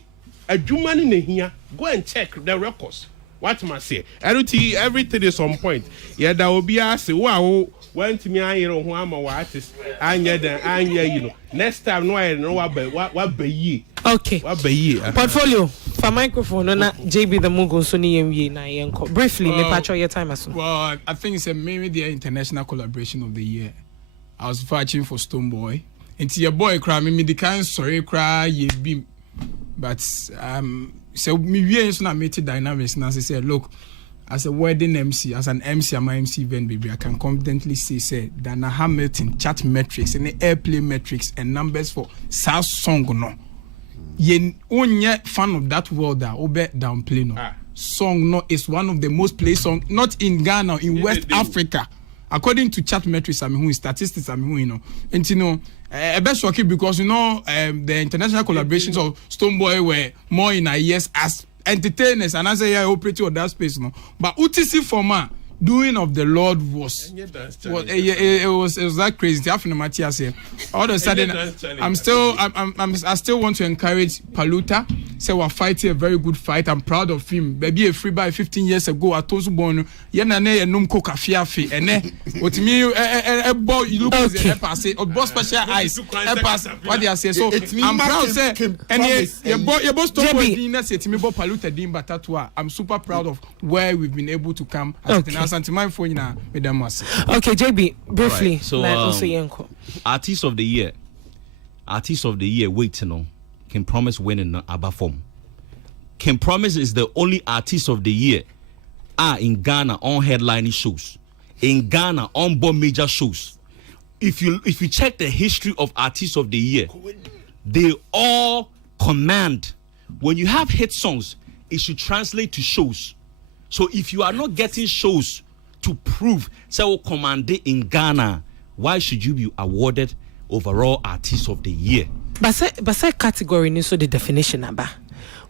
a Juma in here go and check the records. What must say? Everything is on point. Yeah, that will be asked. Wow, went to me who I'm a artist and you know. Next time, no, I know what be ye. Okay. What be ye? Portfolio for microphone on JB the Mugo Sony MV briefly, me patch your time as well. I think it's maybe the international collaboration of the year. I was fighting for Stonebwoy. And your boy cry me the kind sorry cry ye be, but so me so na meet dynamics and as I said, look, as a wedding MC, as an MC at my MC event, baby, I can confidently say Dana Hamilton chat metrics and the airplay metrics and numbers for South song no. Ye onye fan of that world that obe downplay no. Song no is one of the most played song not in Ghana, in West Africa. According to chat metrics, statistics, you know, and you know, best shocking because you know the international collaborations of Stonebwoy were more in our years as entertainers, and as I operate on that space, no. But UTC format doing of the Lord was it was that crazy. After Matthias here, all of a sudden I still want to encourage Paluta. Say we're fighting a very good fight. I'm proud of him. Baby a free by 15 years ago at Tosubono. Yenane enum ko kafiafi ene. Otimi e boy you look as a pass or boss special eyes. Pass what they say. So I'm proud say and your boss Stonebwoy dinner say timi bo Paluta dimba tatwa. I'm super proud of where we've been able to come as okay, JB, briefly. Right. So, artist of the year, wait to know. Can Promise winning ABBA form. Can Promise is the only artist of the year in Ghana on headlining shows. In Ghana on both major shows. If you check the history of artists of the year, they all command. When you have hit songs, it should translate to shows. So if you are not getting shows to prove say command in Ghana, why should you be awarded overall artist of the year? But say category is so the definition number.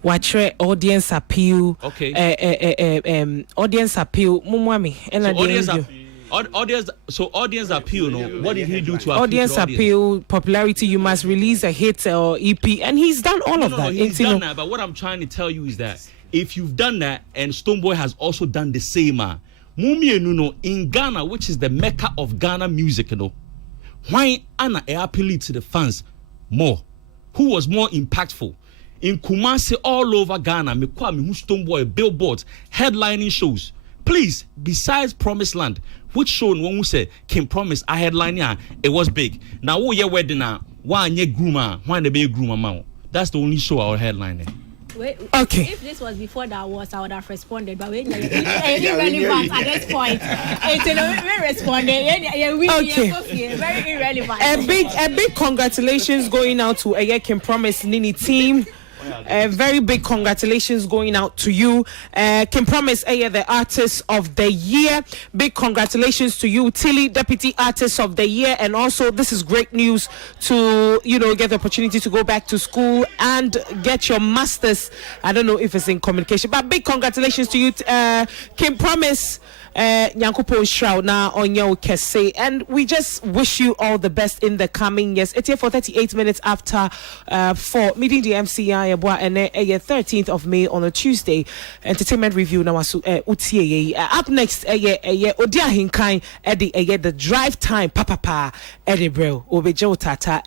Watch audience appeal. Okay. Audience appeal. Mumwami. Audience appeal. No, what did he do to audience appeal? Popularity. You must release a hit or EP, and he's done all of that. No, he's done that. But what I'm trying to tell you is that if you've done that, and Stonebwoy has also done the same, Mumie Nuno in Ghana, which is the mecca of Ghana music, why Anna appeal to the fans more? Who was more impactful? In Kumasi, all over Ghana, me who Stonebwoy billboards, headlining shows. Please, besides Promised Land, which show when we say King Promise a headline, it was big. Now who your wedding why nye groomer, why the big groomer amount? That's the only show our headline. Wait, okay. If this was before that was, I would have responded. But when irrelevant at this point, we responded. Okay. Very irrelevant. A big congratulations going out to King Promise Nini team. Very big congratulations going out to you. Can Promise the artist of the year. Big congratulations to you, Tilly, deputy artist of the year. And also this is great news to get the opportunity to go back to school and get your masters. I don't know if it's in communication, but big congratulations to you, Can Promise. Nyankupo Shroud now on your kese, and we just wish you all the best in the coming years. It's here for 38 minutes after 4 meeting the MCI and 13th of May on a Tuesday. Entertainment review now utie up next Odia Hinkai the drive time papa Edinburgh Obejo Tata